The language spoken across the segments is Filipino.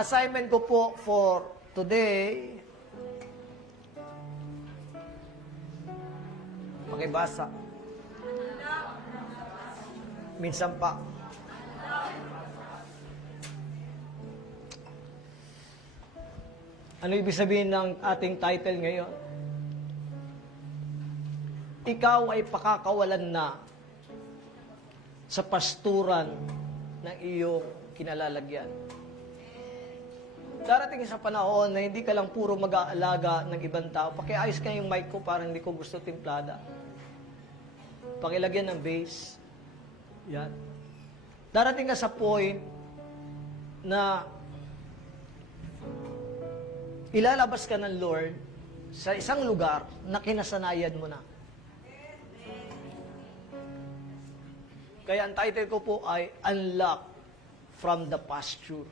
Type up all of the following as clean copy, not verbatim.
assignment ko po for today, pakibasa. Minsan pa. Ano ibig sabihin ng ating title ngayon? Ikaw ay pakakawalan na sa pasturan ng iyong kinalalagyan. Darating sa panahon na hindi ka lang puro mag-aalaga ng ibang tao. Pakiayos ka yung mic ko, parang hindi ko gusto timplada. Pakilagyan ng bass. Yan. Darating ka sa point na ilalabas ka ng Lord sa isang lugar na kinasanayan mo na. Kaya ang title ko po ay Unlock from the Pasture.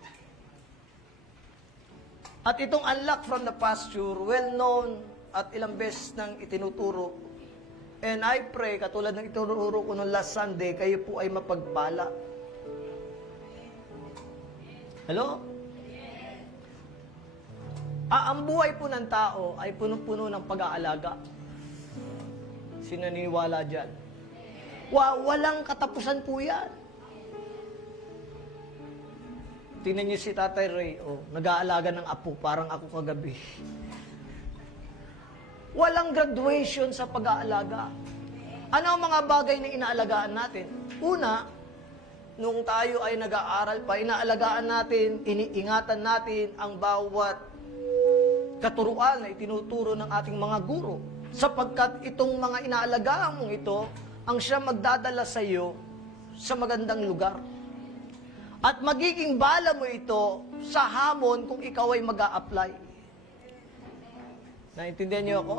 At itong Unlock from the Pasture, well known at ilang beses nang itinuturo. And I pray, katulad ng itinuturo ko noong last Sunday, kayo po ay mapagpala. Hello? Ang buhay po ng tao ay puno-puno ng pag-aalaga. Sino naniniwala dyan? Walang katapusan po yan. Tingnan niyo si Tatay Ray, nag-aalaga ng apo, parang ako kagabi. Walang graduation sa pag-aalaga. Ano ang mga bagay na inaalagaan natin? Una, nung tayo ay nag-aaral pa, inaalagaan natin, iniingatan natin ang bawat katuruan na itinuturo ng ating mga guro. Sapagkat itong mga inaalagaan mong ito, ang siya magdadala sa iyo sa magandang lugar. At magiging bala mo ito sa hamon kung ikaw ay mag-a-apply. Naintindihan niyo ako?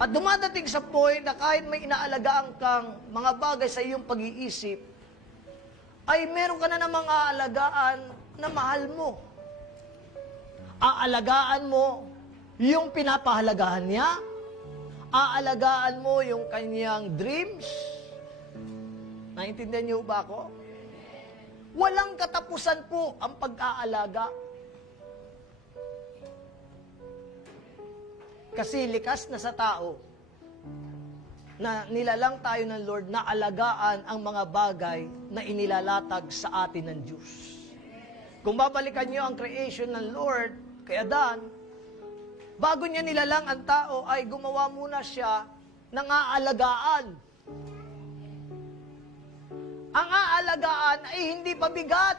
At dumadating sa point na kahit may inaalagaan kang mga bagay sa iyong pag-iisip, ay meron ka na namang aalagaan na mahal mo. Aalagaan mo yung pinapahalagahan niya. Aalagaan mo yung kanyang dreams. Naintindihan niyo ba ako? Walang katapusan po ang pag-aalaga. Kasi likas na sa tao na nilalang tayo ng Lord na alagaan ang mga bagay na inilalatag sa atin ng Diyos. Kung babalikan niyo ang creation ng Lord kay Adan, bago niya nilalang ang tao ay gumawa muna siya ng aalagaan. Ang aalagaan ay hindi pabigat.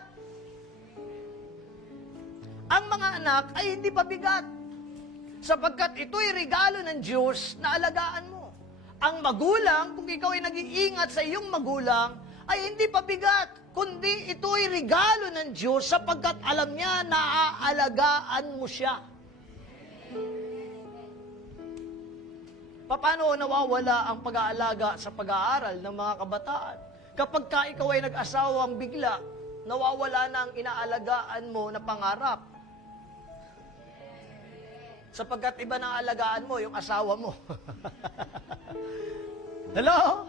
Ang mga anak ay hindi pabigat. Sapagkat ito'y regalo ng Diyos na alagaan mo. Ang magulang, kung ikaw ay nag-iingat sa iyong magulang, ay hindi pabigat, kundi ito'y regalo ng Diyos sapagkat alam niya na aalagaan mo siya. Paano nawawala ang pag-aalaga sa pag-aaral ng mga kabataan? Kapag ka ikaw ay nag-asawang bigla, nawawala na ang inaalagaan mo na pangarap. Sapagkat iba na alagaan mo, yung asawa mo. Hello?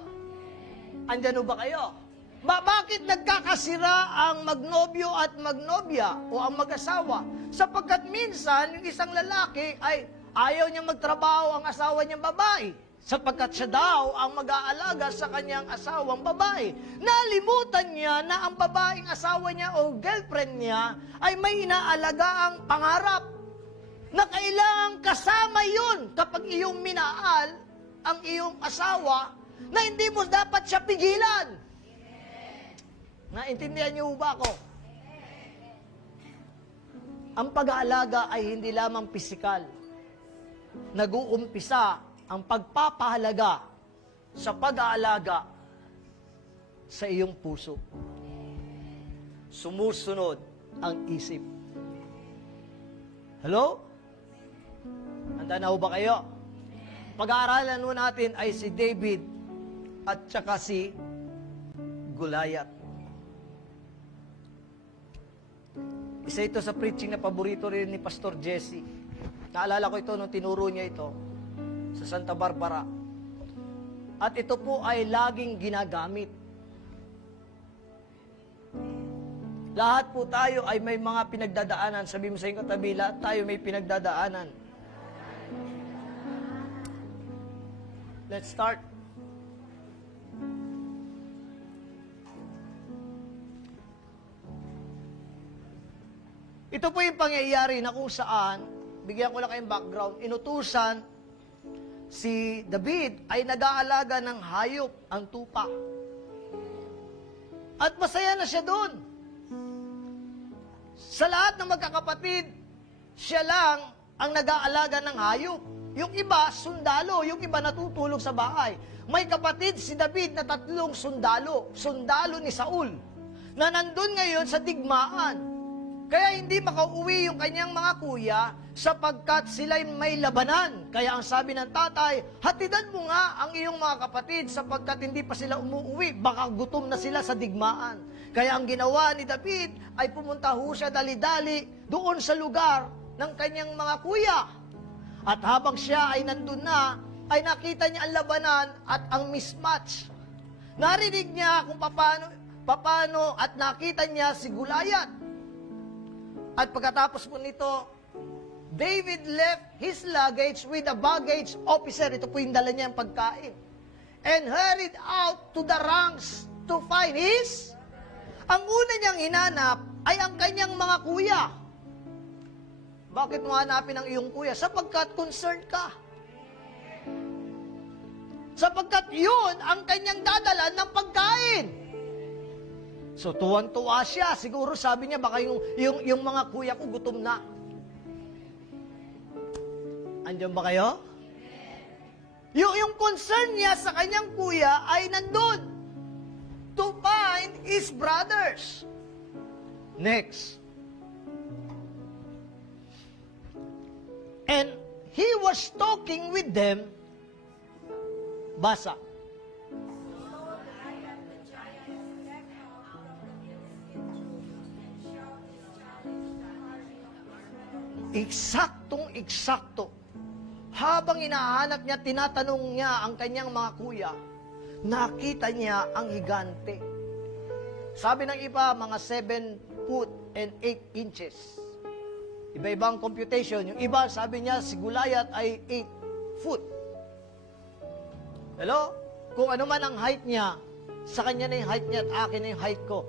Andyan ba kayo? Bakit nagkakasira ang magnobyo at magnobya o ang mag-asawa? Sapagkat minsan, yung isang lalaki ay ayaw niya magtrabaho ang asawa niyang babae. Sapagkat siya daw ang mag-aalaga sa kanyang asawang babae. Nalimutan niya na ang babaeng asawa niya o girlfriend niya ay may inaalagaang pangarap na kailangang kasama yun kapag iyong minaal ang iyong asawa na hindi mo dapat siya pigilan. Naintindihan niyo ba ako? Ang pag-aalaga ay hindi lamang pisikal. Nag-uumpisa ang pagpapahalaga sa pag-aalaga sa iyong puso. Sumusunod ang isip. Hello? Handa na ho ba kayo? Pag-aaralan mo natin ay si David at saka si Goliath. Isa ito sa preaching na paborito rin ni Pastor Jesse. Naalala ko ito nung tinuro niya ito sa Santa Barbara. At ito po ay laging ginagamit. Lahat po tayo ay may mga pinagdadaanan. Sabi mo sa iyong katabi, lahat tayo may pinagdadaanan. Let's start. Ito po yung pangyayari na kung saan, bigyan ko lang kayong background, inutusan si David ay nag-aalaga ng hayop, ang tupa. At masaya na siya doon. Sa lahat ng magkakapatid, siya lang ang nag-aalaga ng hayop. Yung iba, sundalo. Yung iba natutulog sa bahay. May kapatid si David na 3 sundalo. Sundalo ni Saul. Na nandun ngayon sa digmaan. Kaya hindi makauwi yung kanyang mga kuya sapagkat sila'y may labanan. Kaya ang sabi ng tatay, hatidan mo nga ang iyong mga kapatid sapagkat hindi pa sila umuuwi. Baka gutom na sila sa digmaan. Kaya ang ginawa ni David ay pumunta ho siya dali-dali doon sa lugar ng kanyang mga kuya. At habang siya ay nandun na, ay nakita niya ang labanan at ang mismatch. Narinig niya kung paano at nakita niya si Goliath. At pagkatapos po nito, David left his luggage with a baggage officer. Ito po yung dala niya ang pagkain. And hurried out to the ranks to find his. Ang una niyang hinanap ay ang kanyang mga kuya. Bakit mo hanapin ang iyong kuya? Sapagkat concerned ka. Sapagkat yun ang kanyang dadalan ng pagkain. So, tuwang-tuwa siya. Siguro sabi niya, baka yung mga kuya ko gutom na. Andiyan ba kayo? Yung concern niya sa kanyang kuya ay nandun. To find his brothers. Next. And he was talking with them. Basa. Eksaktong-eksakto. Habang hinahanap niya, tinatanong niya ang kanyang mga kuya, nakita niya ang higante. Sabi ng iba, mga 7 foot and 8 inches. Iba-ibang computation. Yung iba, sabi niya, si Goliath ay 8 foot. Hello? Kung ano man ang height niya, sa kanya na yung height niya at akin na yung height ko.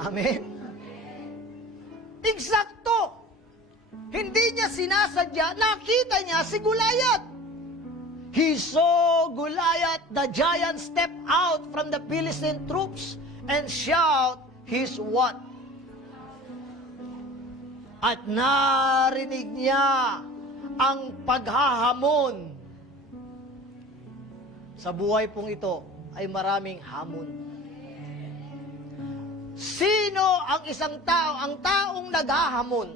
Amen? Eksakto! Hindi niya sinasadya, nakita niya si Goliath. He saw Goliath, the giant, step out from the Philistine troops and shout his what? At narinig niya ang paghahamon. Sa buhay pong ito ay maraming hamon. Sino ang isang tao, ang taong naghahamon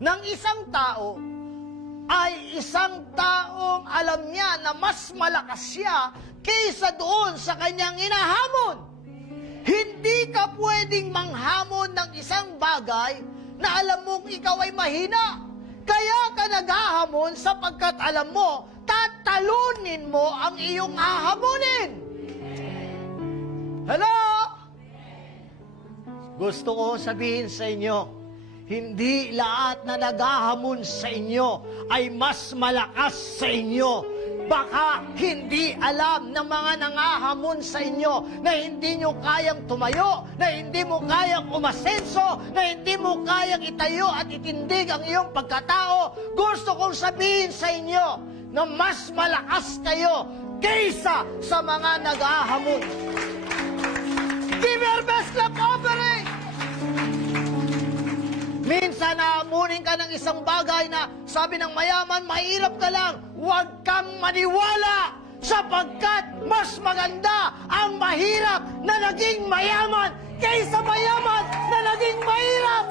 ng isang tao ay isang taong alam niya na mas malakas siya kaysa doon sa kanyang hinahamon. Hindi ka pwedeng manghamon ng isang bagay na alam mong ikaw ay mahina. Kaya ka naghahamon sapagkat alam mo, tatalunin mo ang iyong hahamunin. Hello? Gusto ko sabihin sa inyo, hindi lahat na naghahamon sa inyo ay mas malakas sa inyo. Baka hindi alam ng mga nangahamon sa inyo na hindi nyo kayang tumayo, na hindi mo kayang umasenso, na hindi mo kayang itayo at itindig ang iyong pagkatao. Gusto kong sabihin sa inyo na mas malakas kayo kaysa sa mga naghahamon. Give your best clap offering! Minsan naamunin ka ng isang bagay na sabi ng mayaman, mahirap ka lang. Huwag kang maniwala sapagkat mas maganda ang mahirap na naging mayaman kaysa mayaman na naging mahirap.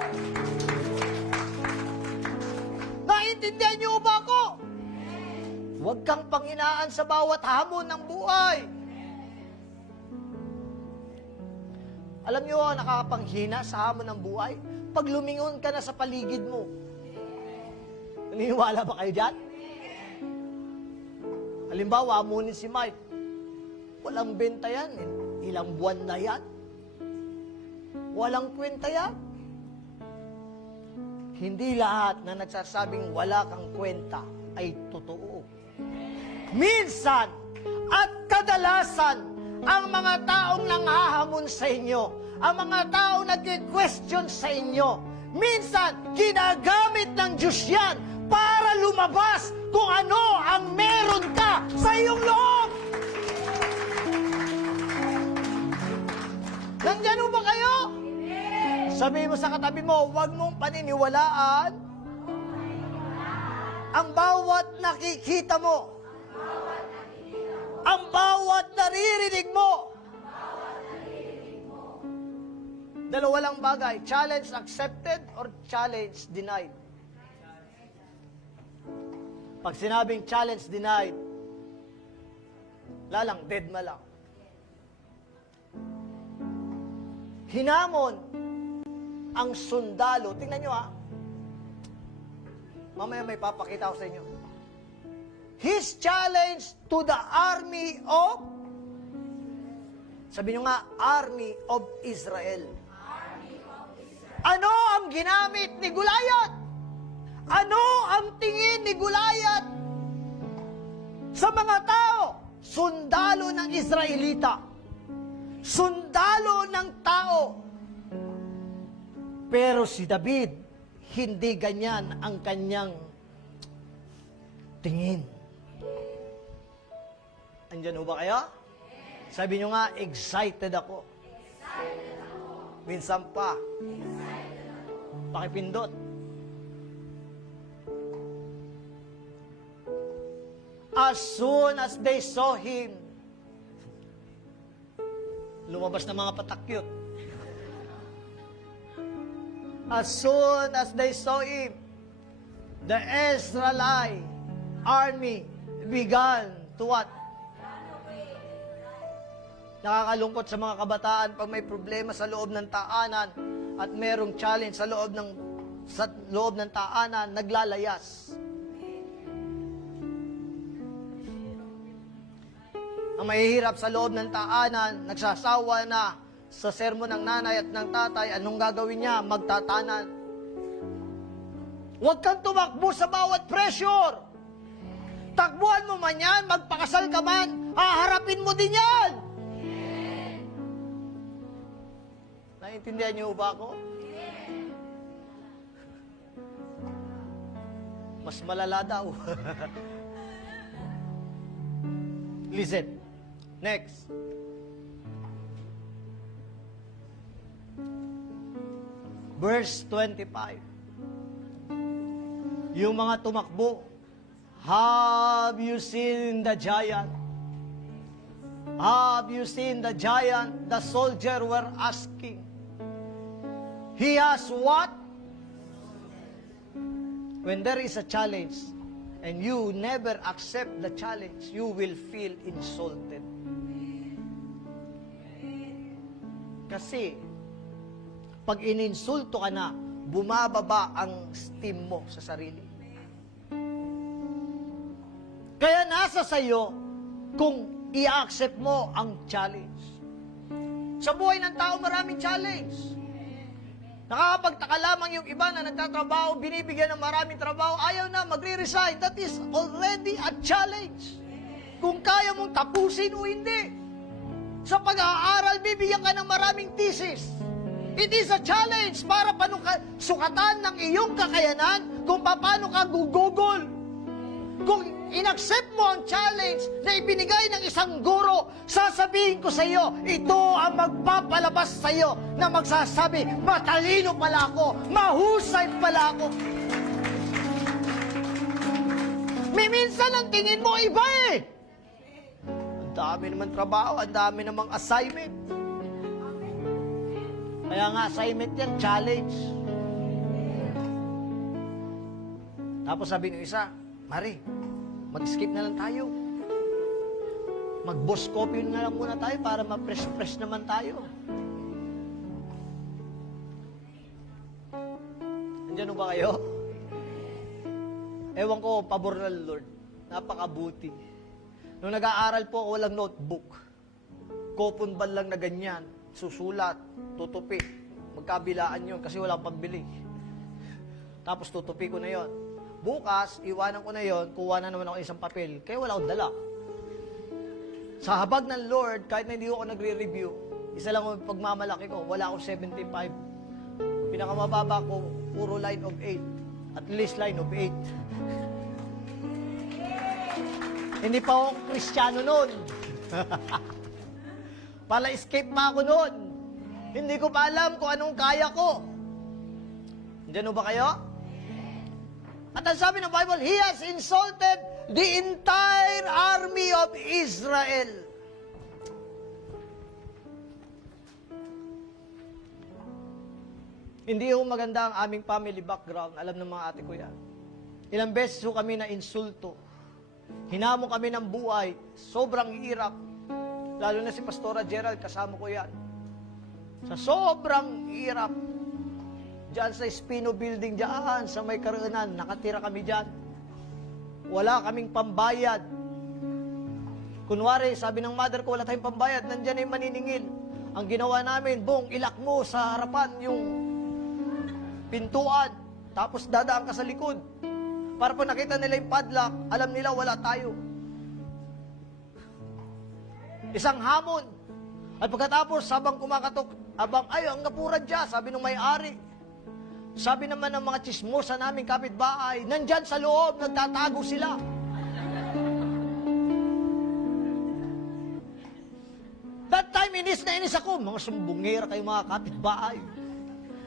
Naintindihan niyo ba ako? Huwag kang panghinaan sa bawat hamon ng buhay. Alam niyo, nakakapanghina sa hamon ng buhay? Pag lumingon ka na sa paligid mo. Naniniwala ba kayo dyan? Halimbawa, amunin si Mike. Walang benta yan. Ilang buwan na yan. Walang kwenta yan. Hindi lahat na nagsasabing wala kang kwenta ay totoo. Minsan at kadalasan, ang mga taong nanghahamon sa inyo, ang mga taong nag-question sa inyo, minsan ginagamit ng Diyos yan para lumabas kung ano ang meron ka sa iyong loob. Nandiyan ba kayo? Sabihin mo sa katabi mo, huwag mong paniniwalaan ang bawat nakikita mo, ang bawat naririnig mo. Dalawa lang bagay, challenge accepted or challenge denied. Pag sinabing challenge denied, lalang, dead ma lang. Hinamon ang sundalo. Tingnan nyo mamaya may papakita ko sa inyo. His challenge to the army of, sabi nyo nga, army of Israel. Ano ang ginamit ni Goliath? Ano ang tingin ni Goliath sa mga tao? Sundalo ng Israelita. Sundalo ng tao. Pero si David, hindi ganyan ang kanyang tingin. Andyan ba kayo? Sabi nyo nga, excited ako. Minsan pa. Pakipindot. As soon as they saw him, lumabas na mga patakyot. As soon as they saw him, the Israelite army began to what? Nakakalungkot sa mga kabataan pag may problema sa loob ng taanan at merong challenge sa loob ng taanan, naglalayas. Ang mahihirap sa loob ng taanan, nagsasawa na sa sermon ng nanay at ng tatay, anong gagawin niya? Magtatanan. Huwag kang tumakbo sa bawat pressure. Takbuhan mo man yan, magpakasal ka man, haharapin mo din yan. Naiintindihan niyo ba ako? Mas malala daw. Listen. Next. Verse 25. Yung mga tumakbo, have you seen the giant? Have you seen the giant? The soldier were asking. He has what? When there is a challenge and you never accept the challenge, you will feel insulted. Kasi, pag ininsulto ka na, bumababa ang esteem mo sa sarili. Kaya nasa sayo kung i-accept mo ang challenge. Sa buhay ng tao, maraming challenge. Nakakapagtaka lamang yung iba na nagtatrabaho, binibigyan ng maraming trabaho, ayaw na, magre-resign. That is already a challenge. Kung kaya mong tapusin o hindi. Sa pag-aaral, bibigyan ka ng maraming thesis. It is a challenge para sukatan ng iyong kakayanan kung paano ka gugugol. Kung inaccept mo ang challenge na ibinigay ng isang guro, sasabihin ko sa iyo, ito ang magpapalabas sa iyo na magsasabi, matalino pala ako, mahusay pala ako. Minsan ang tingin mo iba eh. Ang dami naman trabaho, ang dami namang assignment. Kaya nga assignment yan, challenge. Tapos sabi ng isa, Mari, mag-skip na lang tayo. Mag-boss coffee na lang muna tayo para ma-fresh naman tayo. Nandiyan ba kayo? Ewan ko, pabor ng Lord. Napakabuti. Nung nag-aaral po ako, walang notebook. Kopon ba lang na ganyan, susulat, tutupi, magkabilaan yun kasi walang pambili. Tapos tutupi ko na yon. Bukas, iwanan ko na yon, kuha na naman ako isang papel, kaya wala akong dala. Sa habag ng Lord, kahit na hindi ako nagre-review, isa lang ang pagmamalaki ko, wala akong 75. Pinakamababa ko, puro line of 8. At least line of 8. Hindi pa ako Kristiyano noon. Pala escape pa ako noon. Hindi ko pa alam kung anong kaya ko. Diyan ba kayo? At ang sabi ng Bible, He has insulted the entire army of Israel. Hindi ho maganda ang aming family background. Alam ng mga ate ko yan. Ilang beses ho kami na insulto. Hinamon kami ng buhay. Sobrang hirap. Lalo na si Pastora Gerald, kasama ko yan. Sa sobrang hirap. Diyan sa Espino Building, diyan sa may Karoonan, nakatira kami diyan. Wala kaming pambayad. Kunwari, sabi ng mother ko, wala tayong pambayad, nandiyan ay maniningil. Ang ginawa namin, Bong, ilak mo sa harapan yung pintuan, tapos dadaan ka sa likod. Para pag nakita nila yung padlock, alam nila wala tayo. Isang hamon. At pagkatapos, habang kumakatok, ang napura dyan, sabi ng may-ari. Sabi naman ng mga chismosa namin kapitbahay, nandyan sa loob, nagtatago sila. That time, inis na inis ako. Mga sumbungera kayo mga kapitbahay.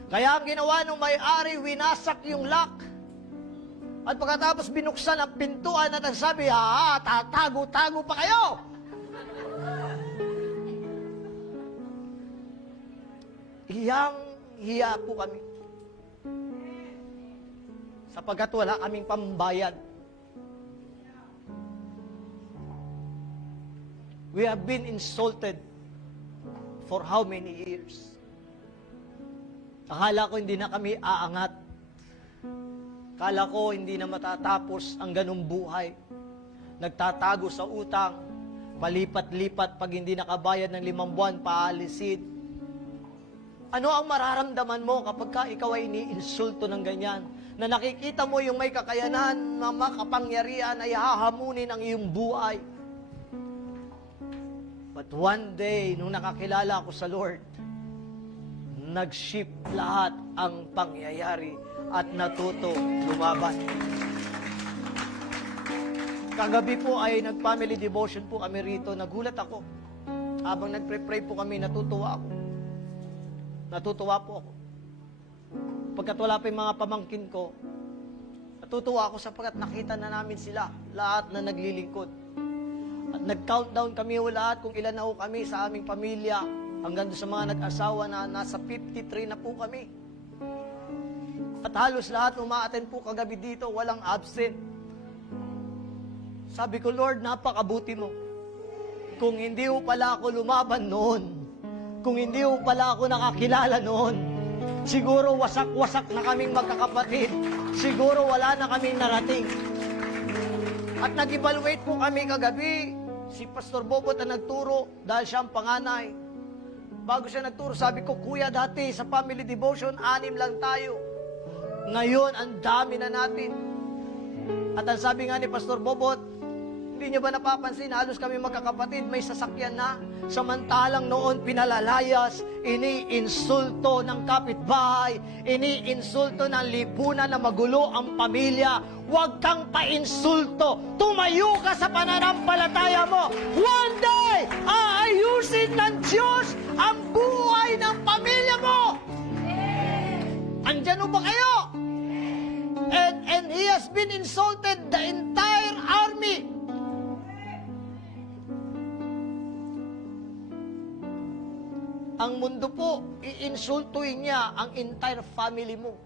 Kaya ang ginawa ng may-ari, winasak yung lock. At pagkatapos binuksan ang pintuan at ang sabi, tatago-tago pa kayo. Hiyang-hiya po kami. Sapagkat wala kaming pambayad. We have been insulted for how many years? Akala ko hindi na kami aangat. Akala ko hindi na matatapos ang ganung buhay. Nagtatago sa utang, palipat-lipat pag hindi nakabayad ng 5 buwan, paalisin. Ano ang mararamdaman mo kapag ka ikaw ay iniinsulto ng ganyan? Na nakikita mo yung may kakayanan na makapangyarihan ay hahamunin ang iyong buhay. But one day, nung nakakilala ako sa Lord, nag-shift lahat ang pangyayari at natuto lumaban. Kagabi po ay nag-family devotion po kami rito. Nagulat ako. Habang nagpre-pray po kami, natutuwa ako. Natutuwa po ako. Pagkat wala pa yung mga pamangkin ko, natutuwa ako sapagkat nakita na namin sila, lahat na naglilingkod. At nag-countdown kami lahat kung ilan na ho kami sa aming pamilya, hanggang sa mga nag-asawa na nasa 53 na po kami. At halos lahat umaattend po kagabi dito, walang absent. Sabi ko, Lord, napakabuti mo. Kung hindi ho pala ako lumaban noon, kung hindi ho pala ako nakakilala noon, siguro wasak-wasak na kaming magkakapatid. Siguro wala na kaming narating. At nag-evaluate po kami kagabi. Si Pastor Bobot ang nagturo dahil siya ang panganay. Bago siya nagturo, sabi ko, Kuya, dati sa family devotion, 6 lang tayo. Ngayon, ang dami na natin. At ang sabi nga ni Pastor Bobot, hindi niyo ba napapansin, halos kami magkakapatid, may sasakyan na. Samantalang noon pinalalayas, iniinsulto ng kapitbahay, iniinsulto ng lipunan na magulo ang pamilya. Huwag kang painsulto. Tumayo ka sa pananampalataya mo. One day, aayusin ng Diyos ang buhay ng pamilya mo. Andyan ba kayo? And he has been insulted the entire army. Ang mundo po, iinsultuin niya ang entire family mo.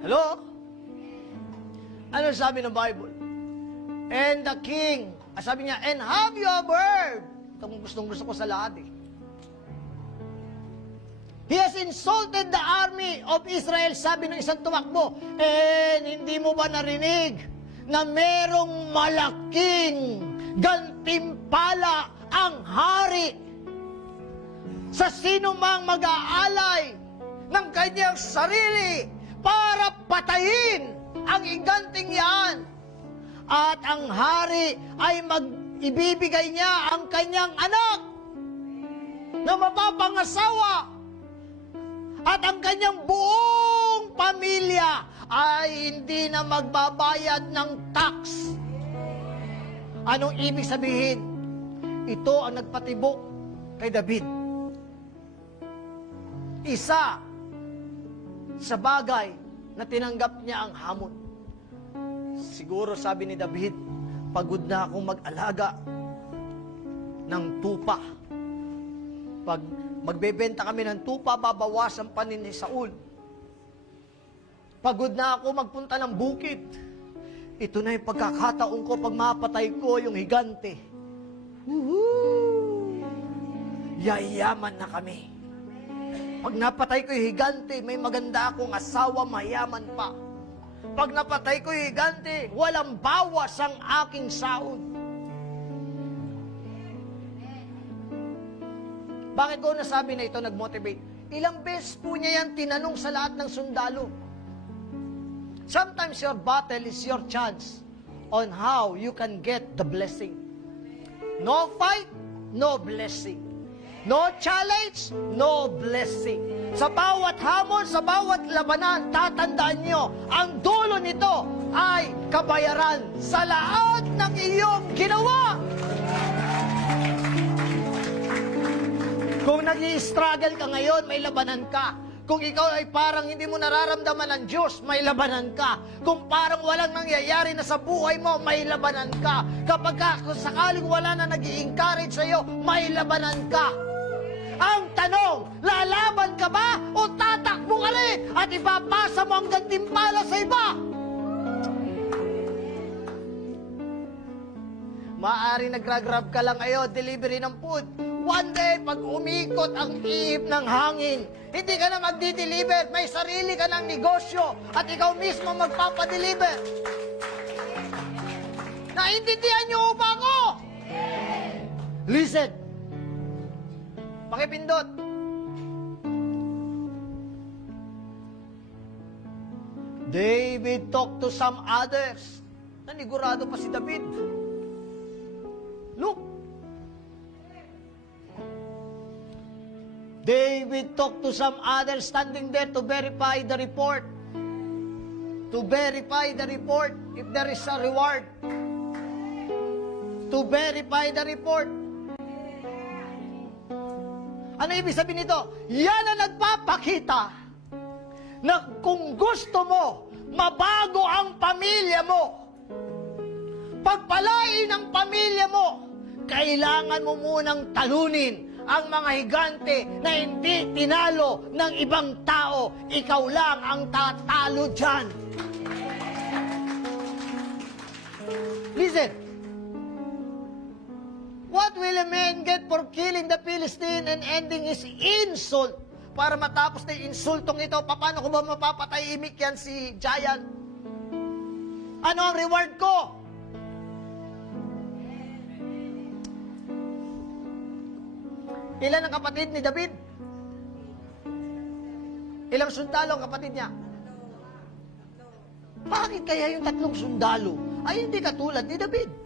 Hello? Ano sabi ng Bible? And the king, sabi niya, and have you heard? Itong gustong-gusto ko sa lahat eh. He has insulted the army of Israel, sabi ng isang tumakbo. And hindi mo ba narinig na merong malaking gantimpala ang hari sa sino mang mag-aalay ng kanyang sarili para patayin ang higanting yan. At ang hari ay ibibigay niya ang kanyang anak na mapapangasawa, at ang kanyang buong pamilya ay hindi na magbabayad ng tax. Anong ibig sabihin? Ito ang nagpatibok kay David. Isa sa bagay na tinanggap niya ang hamon. Siguro sabi ni David, pagod na akong mag-alaga ng tupa. Pag magbebenta kami ng tupa, babawasan pa ni Saul. Pagod na ako magpunta ng bukid. Ito na yung pagkakataon ko pag mapatay ko yung higante. Woohoo! Yayaman na kami. Pag napatay ko yung higante, may maganda akong asawa, mayaman pa. Pag napatay ko yung higante, walang bawas ang aking sahod. Bakit ko nasabi na ito nag-motivate? Ilang beses po niya yan tinanong sa lahat ng sundalo. Sometimes your battle is your chance on how you can get the blessing. No fight, no blessing. No challenge, no blessing. Sa bawat hamon, sa bawat labanan, tatandaan nyo, ang dulo nito ay kabayaran sa lahat ng iyong ginawa. Kung nag-i-struggle ka ngayon, may labanan ka. Kung ikaw ay parang hindi mo nararamdaman ng Diyos, may labanan ka. Kung parang walang nangyayari na sa buhay mo, may labanan ka. Kung sakaling wala na nag-i-encourage sa'yo, may labanan ka. Ang tanong, lalaban ka ba o tatakbo ka rin at ipapasa mo ang gantimpala sa iba? Maaari nagra-grab ka lang ngayon, delivery ng food. One day, pag umikot ang ihip ng hangin, hindi ka na magdi-deliver, may sarili ka ng negosyo at ikaw mismo magpapadeliver. Naintindihan niyo ba ako? Listen. Pakipindot. David talked to some others. Nanigurado pa si David. Look. David talked to some others standing there to verify the report. To verify the report if there is a reward. To verify the report. Ano ibig sabihin nito? Yan ang nagpapakita na kung gusto mo, mabago ang pamilya mo, pagpalain ang pamilya mo, kailangan mo munang talunin ang mga higante na hindi tinalo ng ibang tao. Ikaw lang ang tatalo dyan. Listen. What will a man get for killing the Philistine and ending his insult? Para matapos na yung insultong ito, paano ko ba mapapatahimik yan si Giant? Ano ang reward ko? Ilan ang kapatid ni David? Ilang sundalo ang kapatid niya? Bakit kaya yung 3 sundalo ay hindi katulad ni David?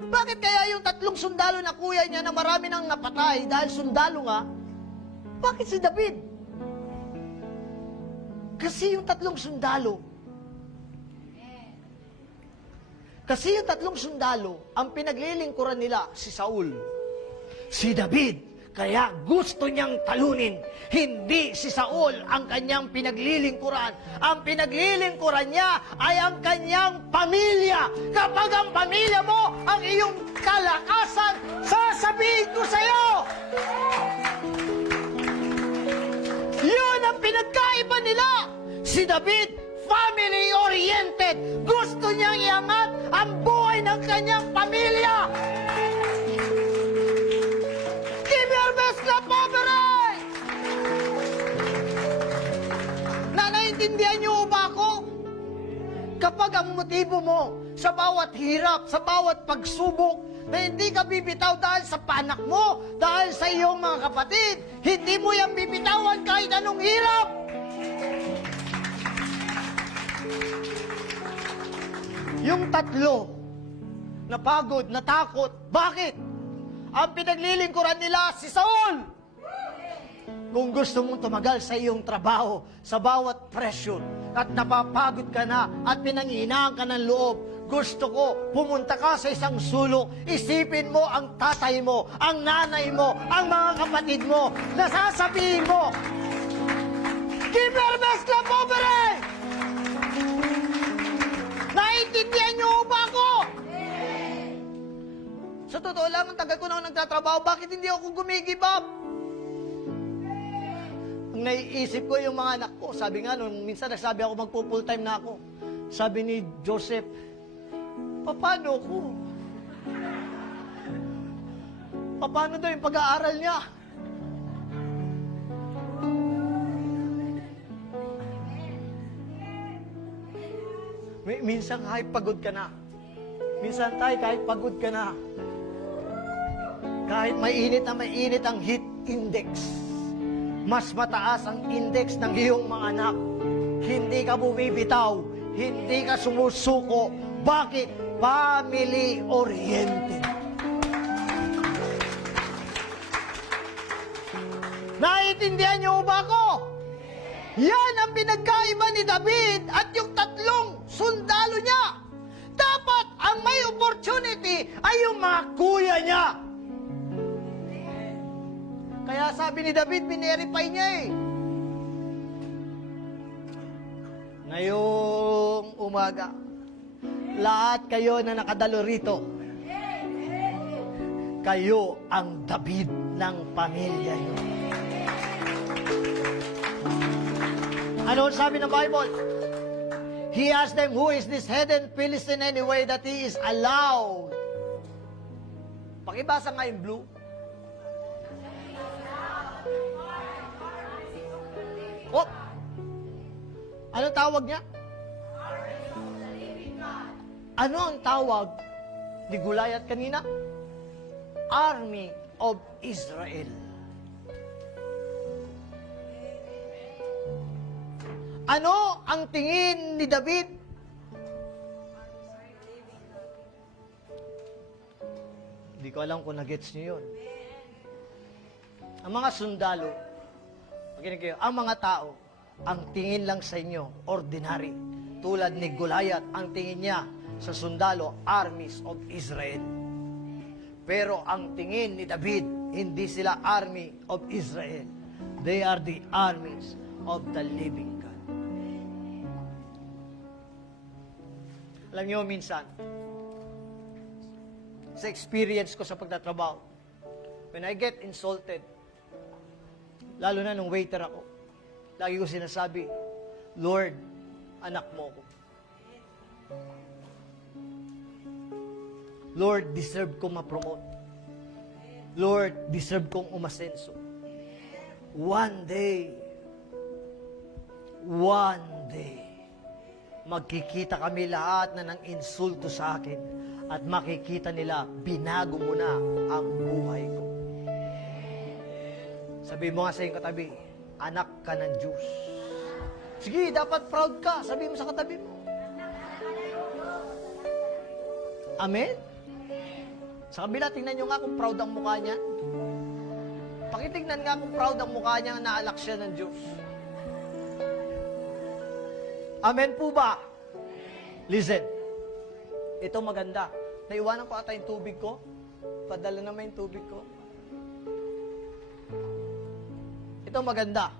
Bakit kaya yung 3 sundalo na kuya niya na marami nang napatay dahil sundalo nga, bakit si David? Kasi yung 3 sundalo, ang pinaglilingkuran nila si Saul. Si David, kaya gusto niyang talunin. Hindi si Saul ang kanyang pinaglilingkuran. Ang pinaglilingkuran niya ay ang kanyang pamilya. Kapag ang pamilya mo ang iyong kalakasan, sasabihin ko sa iyo, yun ang pinagkaiba nila. Si David, family-oriented. Gusto niyang iangat ang buhay ng kanyang pamilya. Naiintindihan niyo ba ako? Kapag ang motibo mo sa bawat hirap, sa bawat pagsubok, na hindi ka bibitaw dahil sa panak mo, dahil sa iyong mga kapatid. Hindi mo yan bibitawan kahit anong hirap. Yung tatlo, napagod, natakot. Bakit? Ang pinaglilingkuran nila si Saul. Kung gusto mong tumagal sa iyong trabaho, sa bawat pressure, at napapagod ka na, at pinanghihinaan ka ng loob, gusto ko, pumunta ka sa isang sulok, isipin mo ang tatay mo, ang nanay mo, ang mga kapatid mo, nasasabihin mo, give your best clap over it! Naiintindihan niyo ba ako? Sa totoo lang, ang tagal ko na nagtatrabaho, bakit hindi ako gumigive up? Ang naiisip ko yung mga anak ko, sabi nga, nung minsan nagsabi ako magpo-full time na ako. Sabi ni Joseph, paano ko? Paano daw yung pag-aaral niya? Minsan kahit pagod ka na. Minsan tayo kahit pagod ka na. Kahit mainit ang heat index. Mas mataas ang index ng iyong mga anak. Hindi ka bumibitaw. Hindi ka sumusuko. Bakit? Family-oriented. Naiintindihan niyo ba ako? Yan ang pinagkaiba ni David at yung tatlong sundalo niya. Dapat ang may opportunity ay yung mga kuya niya. Kaya sabi ni David, binerify niya eh. Ngayong umaga, lahat kayo na nakadalo rito, kayo ang David ng pamilya niyo. Ano sabi ng Bible? He asked them, who is this heathen Philistine anyway that he is allowed? Pakibasa nga yung blue. Oh! Ano tawag niya? Ano ang tawag ni Goliath kanina? Army of Israel. Ano ang tingin ni David? Hindi ko alam kung nagets niyo yun. Ang mga sundalo, makinig kayo, ang mga tao, ang tingin lang sa inyo, ordinary. Tulad ni Goliath, ang tingin niya sa sundalo, armies of Israel. Pero ang tingin ni David, hindi sila army of Israel. They are the armies of the living God. Alam niyo, minsan, sa experience ko sa pagtatrabaho, when I get insulted, lalo na nung waiter ako, lagi ko sinasabi, Lord, anak mo ko. Lord, deserve kong ma-promote. Lord, deserve kong umasenso. One day, magkikita kami lahat na nang insulto sa akin at makikita nila, binago mo na ang buhay ko. Sabi mo nga sa iyong katabi, anak ka ng Diyos. Sige, dapat proud ka. Sabi mo sa katabi mo. Amen? Sa kabila, tingnan nyo nga kung proud ang mukha niya. Pakitignan nga kung proud ang mukha niya na naalak siya ng Diyos. Amen po ba? Listen. Ito maganda. Naiwanan ko ata yung tubig ko. Padala naman yung tubig ko. Ito maganda.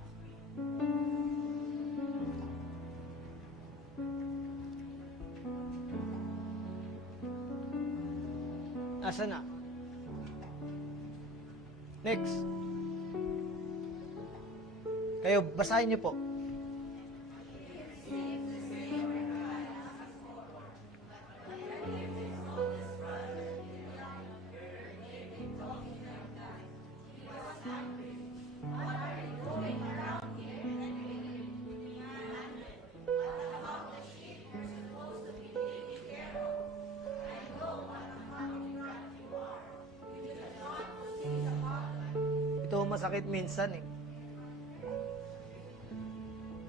Nasaan na? Next. Kayo, basahin niyo po. ang masakit minsan eh.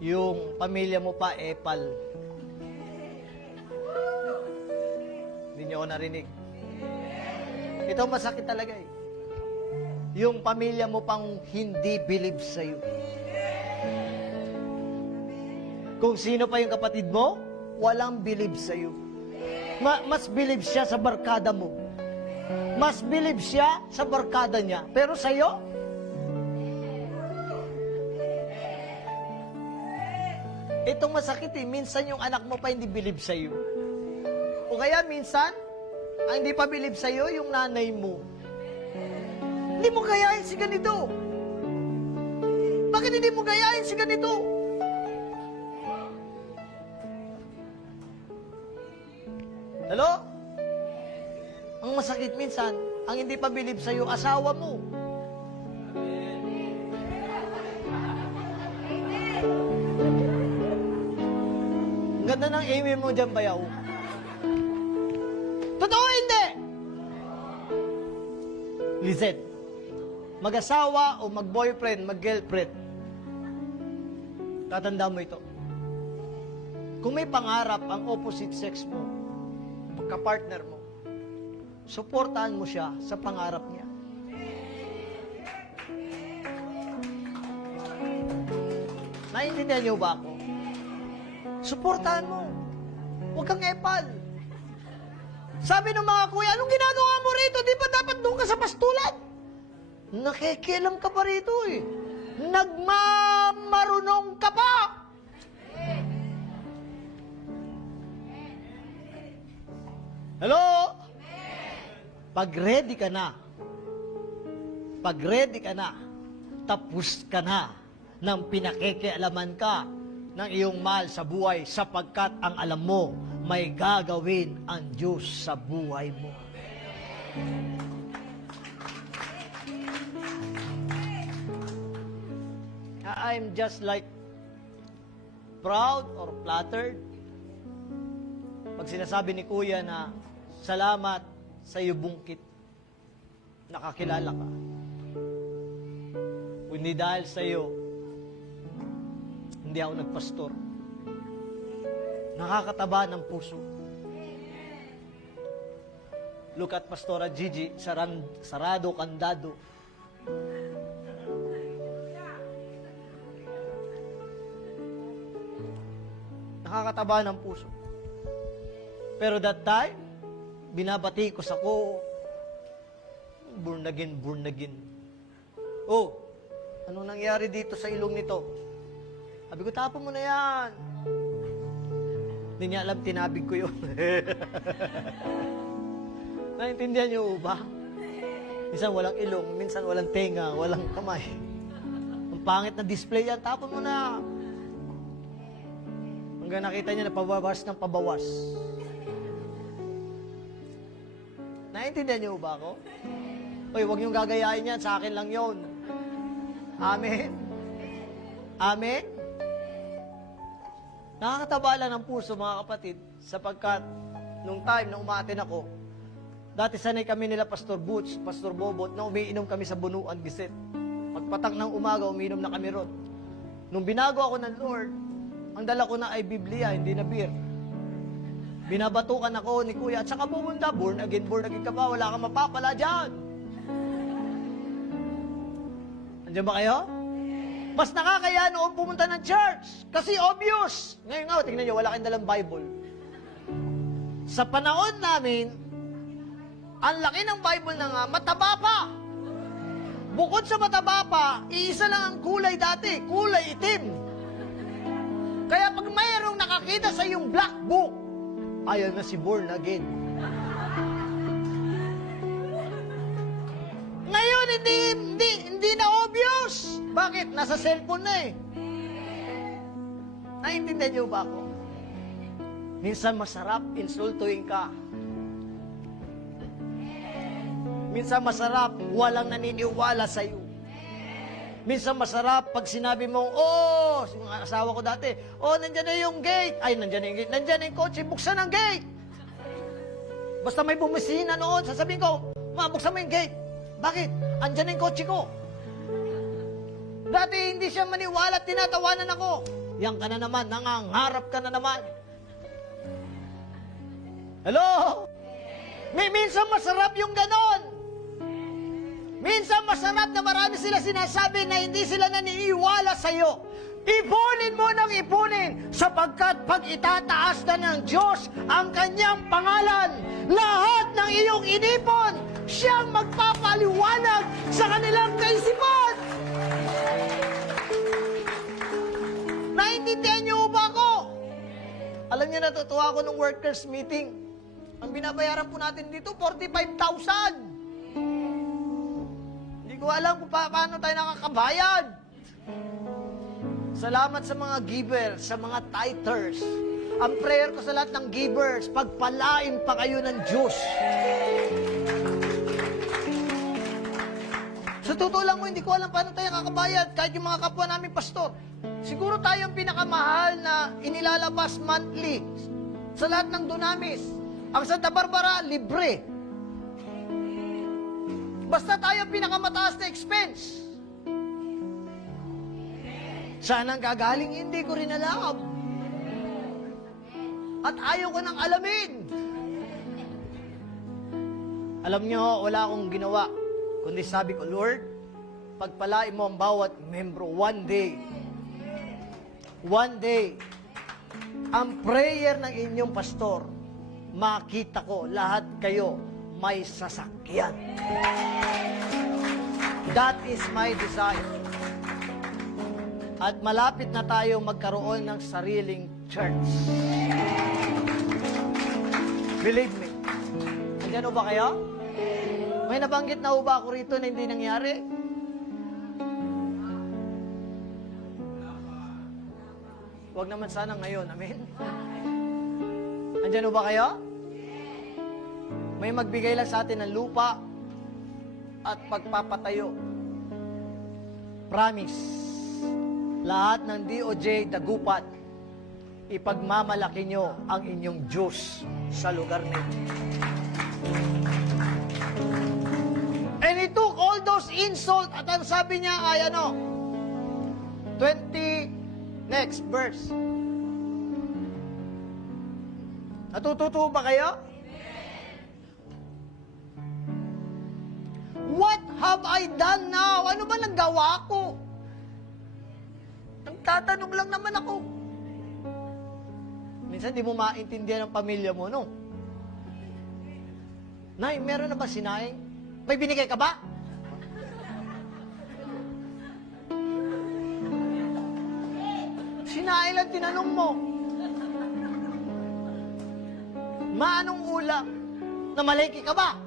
Yung pamilya mo pa, epal. Hindi niyo ako narinig. Ito masakit talaga eh. Yung pamilya mo pang hindi believe sa'yo. Kung sino pa yung kapatid mo, walang believe sa'yo. Mas believe siya sa barkada mo. Mas believe siya sa barkada niya. Pero sa'yo, itong masakit eh. Minsan yung anak mo pa hindi believe sa'yo. O kaya minsan, ang hindi pa believe sa'yo, yung nanay mo. Hindi mo gayahin si ganito. Bakit hindi mo gayahin si ganito? Hello? Ang masakit minsan, ang hindi pa believe sa'yo, asawa mo. Ang ganda ng amen mo dyan, bayaw. Totoo hindi? Listen, mag-asawa o mag-boyfriend, mag-girlfriend, tatanda mo ito. Kung may pangarap ang opposite sex mo, kapartner mo, suportahan mo siya sa pangarap niya. Naiintindihan niyo ba ako? Suportahan mo. Huwag kang epal. Sabi ng mga kuya, anong ginagawa mo rito? Di ba dapat doon ka sa pastulan? Nakikialam ka pa rito eh. Nagmamarunong ka pa. Hello? Pag-ready ka na, tapos ka na ng pinakikialaman ka ng iyong mahal sa buhay sapagkat ang alam mo, may gagawin ang Diyos sa buhay mo. I'm just like proud or flattered pag sinasabi ni Kuya na salamat sa iyo bungkit. Nakakilala ka. Kundi dahil sa iyo, hindi ako nagpastor. Nakakataba ng puso. Look at Pastora Gigi, sarado, kandado. Nakakataba ng puso. Pero that time, binabati ko sa ko, born again. Oh, anong nangyari dito sa ilong nito? Sabi ko, tapon mo na yan. Hindi niya alam, tinabig ko yun. Naintindihan niyo ba? Minsan walang ilong, minsan walang tenga, walang kamay. Ang pangit na display yan, tapon mo na. Hanggang nakita niya na pabawas ng pabawas. Naintindihan niyo ba ako? Uy, huwag niyong gagayain yan, sa akin lang yon. Amen? Amen? Nakakataba lang ng puso, mga kapatid, sapagkat nung time na umaatin ako, dati sanay kami nila Pastor Butch, Pastor Bobot, na umiinom kami sa Bunuan, Giset. Pagpatak ng umaga, umiinom na kami ron. Nung binago ako ng Lord, ang dala ko na ay Biblia, hindi na beer. Binabatukan ako ni Kuya, at saka pumunta, born again ka pa, wala kang mapapala dyan. Andiyan ba kayo? Mas nakakaya noon pumunta ng church. Kasi obvious. Ngayon nga, tingnan nyo, wala kayong dalang Bible. Sa panahon namin, ang laki ng Bible na nga, mataba pa. Bukod sa mataba pa, iisa lang ang kulay dati, kulay itim. Kaya pag mayroong nakakita sa iyong black book, ayaw na si born again. Ngayon, hindi na obvious. Bakit? Nasa cellphone na eh. Naiintindihan niyo ba ako? Minsan masarap, insultuin ka. Minsan masarap, walang naniniwala sa'yo. Minsan masarap pag sinabi mong, yung asawa ko dati, nandyan na yung gate. Ay, nandyan na yung gate. Nandyan na yung kotse, buksan ang gate. Basta may bumisina noon, sasabihin ko, buksan mo yung gate. Bakit? Andyan na yung kotse ko. Dati hindi siya maniwala at tinatawanan ako. Yan ka na naman, nangangarap ka na naman. Hello? Minsan masarap yung ganon. Minsan masarap na marami sila sinasabi na hindi sila naniniwala sa'yo. Ipunin mo ng ipunin sapagkat pag itataas na ng Diyos ang kanyang pangalan, lahat ng iyong inipon, siyang magpapaliwanag sa kanilang kaisipan. Naintindihan niyo ba ako? Alam niyo, natutuwa ako nung workers meeting. Ang binabayaran po natin dito, 45,000. Hindi ko alam kung paano tayo nakakabayad. Salamat sa mga givers, sa mga tithers. Ang prayer ko sa lahat ng givers, pagpalain pa kayo ng Diyos. Sa totoo lang mo, hindi ko alam paano tayo nakakabayad kahit yung mga kapwa namin pastor. Siguro tayo ang pinakamahal na inilalabas monthly sa lahat ng dunamis. Ang Santa Barbara, libre. Basta tayo ang pinakamataas na expense. Saan ang gagaling, hindi ko rin alam. At ayaw ko nang alamin. Alam nyo, wala akong ginawa. Kundi sabi ko, Lord, pagpalain mo ang bawat membro one day. One day, ang prayer ng inyong pastor, makita ko lahat kayo may sasakyan. That is my desire. At malapit na tayo magkaroon ng sariling church. Believe me. Nandiyan ba kayo? May nabanggit na ba ako rito na hindi nangyari? Huwag naman sana ngayon. Amen? Nandiyan ba kayo? May magbigay lang sa atin ng lupa at pagpapatayo. Promise. Lahat ng DOJ dagupat, ipagmamalaki nyo ang inyong Diyos sa lugar nito. And he took all those insults at ang sabi niya ay 20, next verse. Natututo ba kayo? What have I done now? Ano ba nagawa ko? Nagtatanong lang naman ako. Minsan di mo maintindihan ang pamilya mo, no? Nay, meron na ba sinaing? May binigay ka ba? Sinaing lang tinanong mo. Ma, anong ulam? Namalengke ka ba?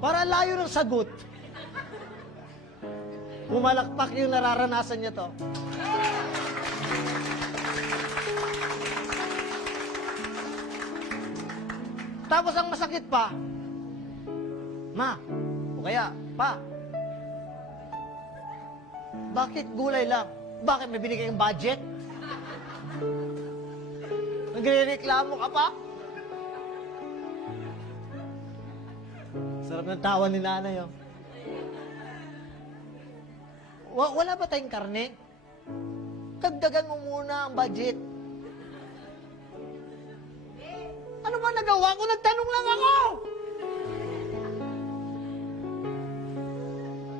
Para layo ng sagot. Pumalakpak yung nararanasan niya to. Tapos ang masakit pa, Ma, o kaya, Pa, bakit gulay lang? Bakit may binigay kang budget? Nagre-reklamo ka pa? Sarap ng tawa ni nanay, oh. Wala ba tayong karne? Dagdagan mo muna ang budget. Ano ba nagawa ko? Nagtanong lang ako!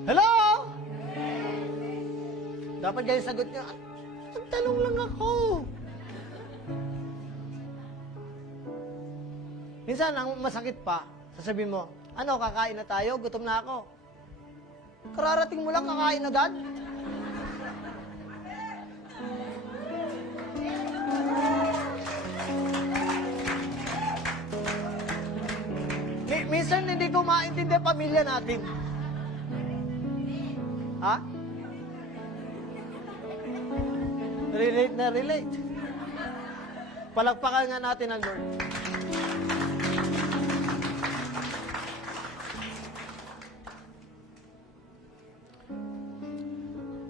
Hello? Dapat ganyan sagot niya, nagtanong lang ako. Minsan, ang masakit pa, sasabihin mo, ano, kakain na tayo? Gutom na ako. Kararating mo lang, kakain agad? Minsan hindi ko maintindihan pamilya natin. Ha? Relate na relate. Palagpakan nga natin ang Lord.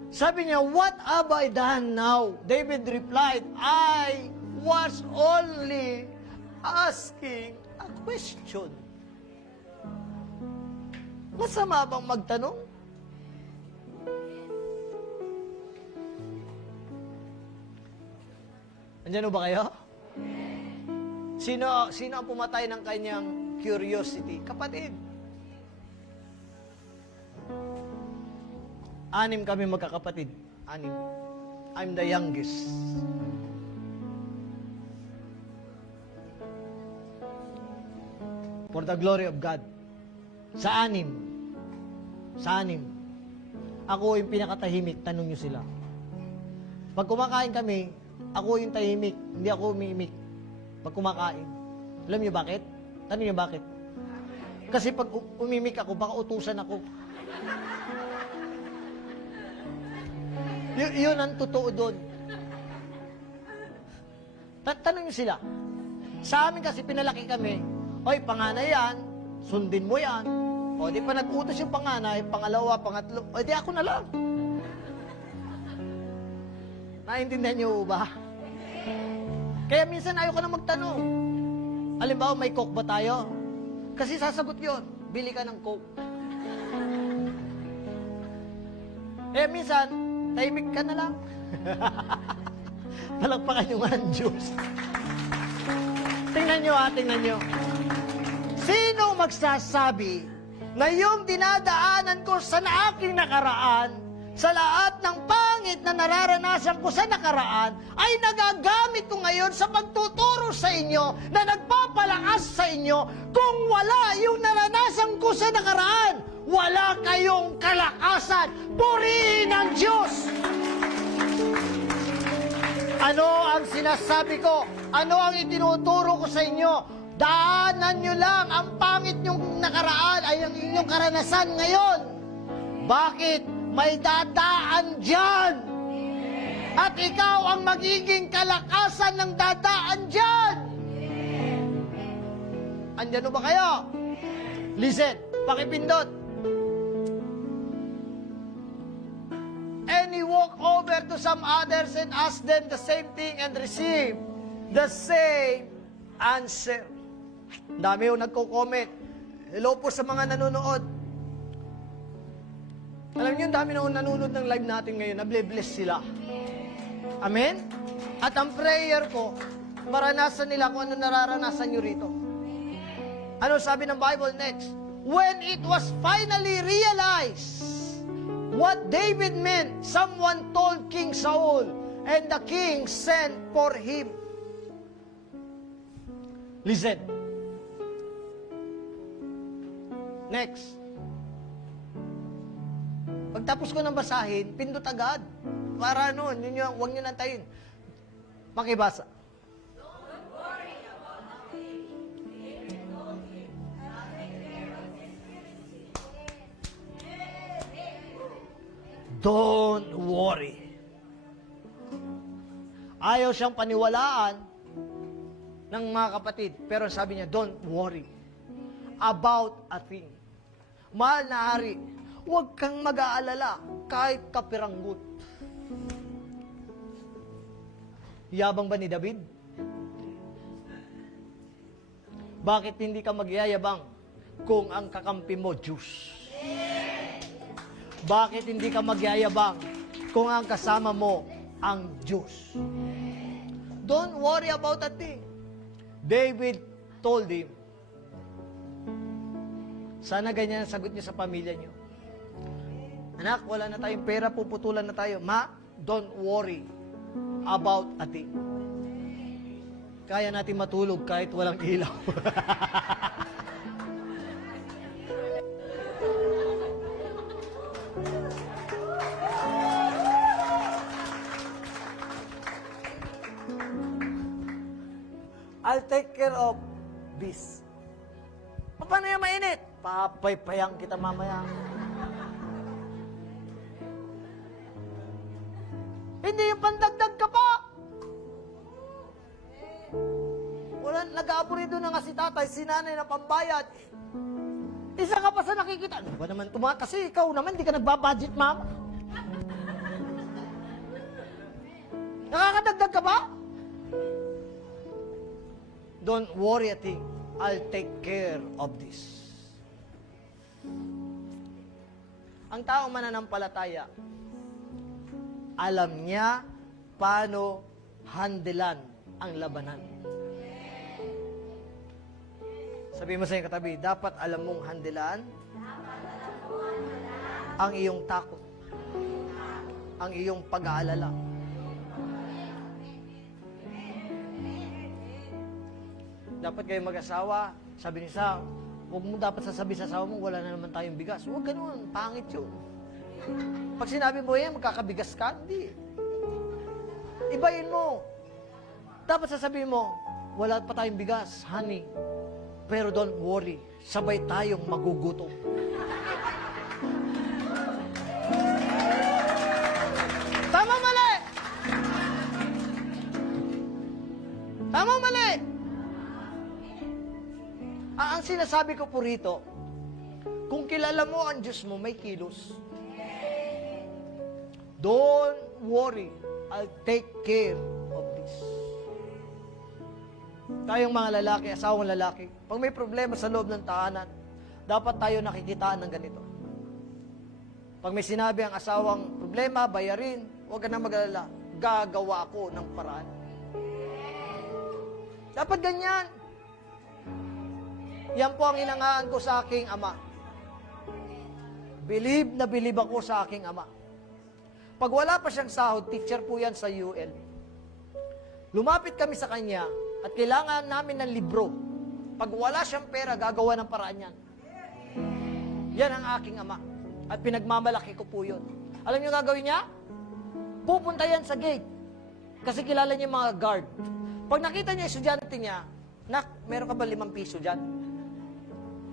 Sabi niya, what have I done now? David replied, I was only asking a question. Masama bang magtanong? Andiyan ba kayo? Sino ang pumatay ng kanyang curiosity? Kapatid. 6 kami magkakapatid. 6. I'm the youngest. For the glory of God. Sa 6. Ako yung pinakatahimik, tanong nyo sila. Pag kumakain kami, ako yung tahimik, hindi ako umiimik. Pag kumakain. Alam niyo bakit? Tanong niyo bakit? Kasi pag umimik ako, baka utusan ako. Yun ang totoo doon. Tanong niyo sila. Sa amin kasi pinalaki kami, oy, panganay yan, sundin mo yan. O, di pa nag-utos yung panganay, pangalawa, pangatlo, o, di ako na lang. Naintindihan niyo ba? Kaya minsan ayoko na magtanong. Halimbawa, may Coke ba tayo? Kasi sasagot yun, bili ka ng Coke. Kaya minsan, tahimik ka na lang. Palagpakan yung ang Diyos. Tingnan nyo. Sino magsasabi na yung dinadaanan ko sa aking nakaraan, sa lahat ng pangit na nararanasan ko sa nakaraan, ay nagagamit ko ngayon sa pagtuturo sa inyo na nagpapalakas sa inyo? Kung wala yung naranasan ko sa nakaraan, wala kayong kalakasan. Purihin ang Diyos! Ano ang sinasabi ko? Ano ang itinuturo ko sa inyo? Daanan nyo lang ang pangit nyong nakaraan ay ang inyong karanasan ngayon. Bakit? May dadaan dyan. At ikaw ang magiging kalakasan ng dadaan dyan. Andyan ba kayo? Listen, pakipindot. And he walked over to some others and asked them the same thing and received the same answer. Dami yung nagko-comment. Hello po sa mga nanonood. Alam niyo, dami na nanonood ng live natin ngayon. Nable-bless sila. Amen? At ang prayer ko, maranasan nila kung ano nararanasan nyo rito. Ano sabi ng Bible next? When it was finally realized what David meant, someone told King Saul, and the king sent for him. Listen. Next. Pagtapos ko ng basahin, pindot agad. Para ano, huwag nyo nantayin. Makibasa. Don't worry. Ayaw siyang paniwalaan ng mga kapatid. Pero sabi niya, don't worry about a thing. Mahal na hari, huwag kang mag-aalala kahit kapiranggut. Yabang ba ni David? Bakit hindi ka magyayabang kung ang kakampi mo, Diyos? Bakit hindi ka magyayabang kung ang kasama mo ang Diyos? Don't worry about that thing. David told him, sana ganyan ang sagot niyo sa pamilya niyo. Anak, wala na tayong pera, puputulan na tayo. Ma, don't worry about a thing. Kaya natin matulog kahit walang ilaw. I'll take care of this. Paano yung mainit? Papaypayang kita mamaya. Hindi yung pandagdag ka pa. Wala, nag-aaburido na nga si tatay, si nanay na pambayad. Isa ka pa sa nakikita. Ano ba naman kasi ikaw naman, di ka nagbabudget, mama. Nakakadagdag ka ba? Don't worry a thing. I'll take care of this. Ang taong mananampalataya, alam niya paano handelan ang labanan. Sabi mo sa iyong katabi, dapat alam mong handelan ang iyong takot, ang iyong pag-aalala. Dapat kayo mag-asawa, sabi ni Sam, huwag mo dapat sasabihin sa asawa mo, wala na naman tayong bigas. Huwag ganun, pangit yun. Pag sinabi mo yan, magkakabigas ka, hindi. Ibayin mo. Dapat sasabihin mo, wala pa tayong bigas, honey. Pero don't worry, sabay tayong magugutom. Tama mali! Tama mali! Ang sinasabi ko po rito, kung kilala mo ang Diyos mo, may kilos. Don't worry, I'll take care of this. Tayong mga lalaki, asawang lalaki, pag may problema sa loob ng tahanan, dapat tayo nakikitaan ng ganito. Pag may sinabi ang asawang problema, bayarin, huwag ka na mag-alala, gagawa ako ng paraan. Dapat ganyan. Yan po ang inangaan ko sa aking ama. Believe na believe ako sa aking ama. Pag wala pa siyang sahod, teacher po yan sa UL. Lumapit kami sa kanya at kailangan namin ng libro. Pag wala siyang pera, gagawa ng paraan yan. Yan ang aking ama. At pinagmamalaki ko po yun. Alam niyo gagawin niya? Pupunta yan sa gate. Kasi kilala niya yung mga guard. Pag nakita niya yung estudyante niya, nak, meron ka ba 5 piso dyan?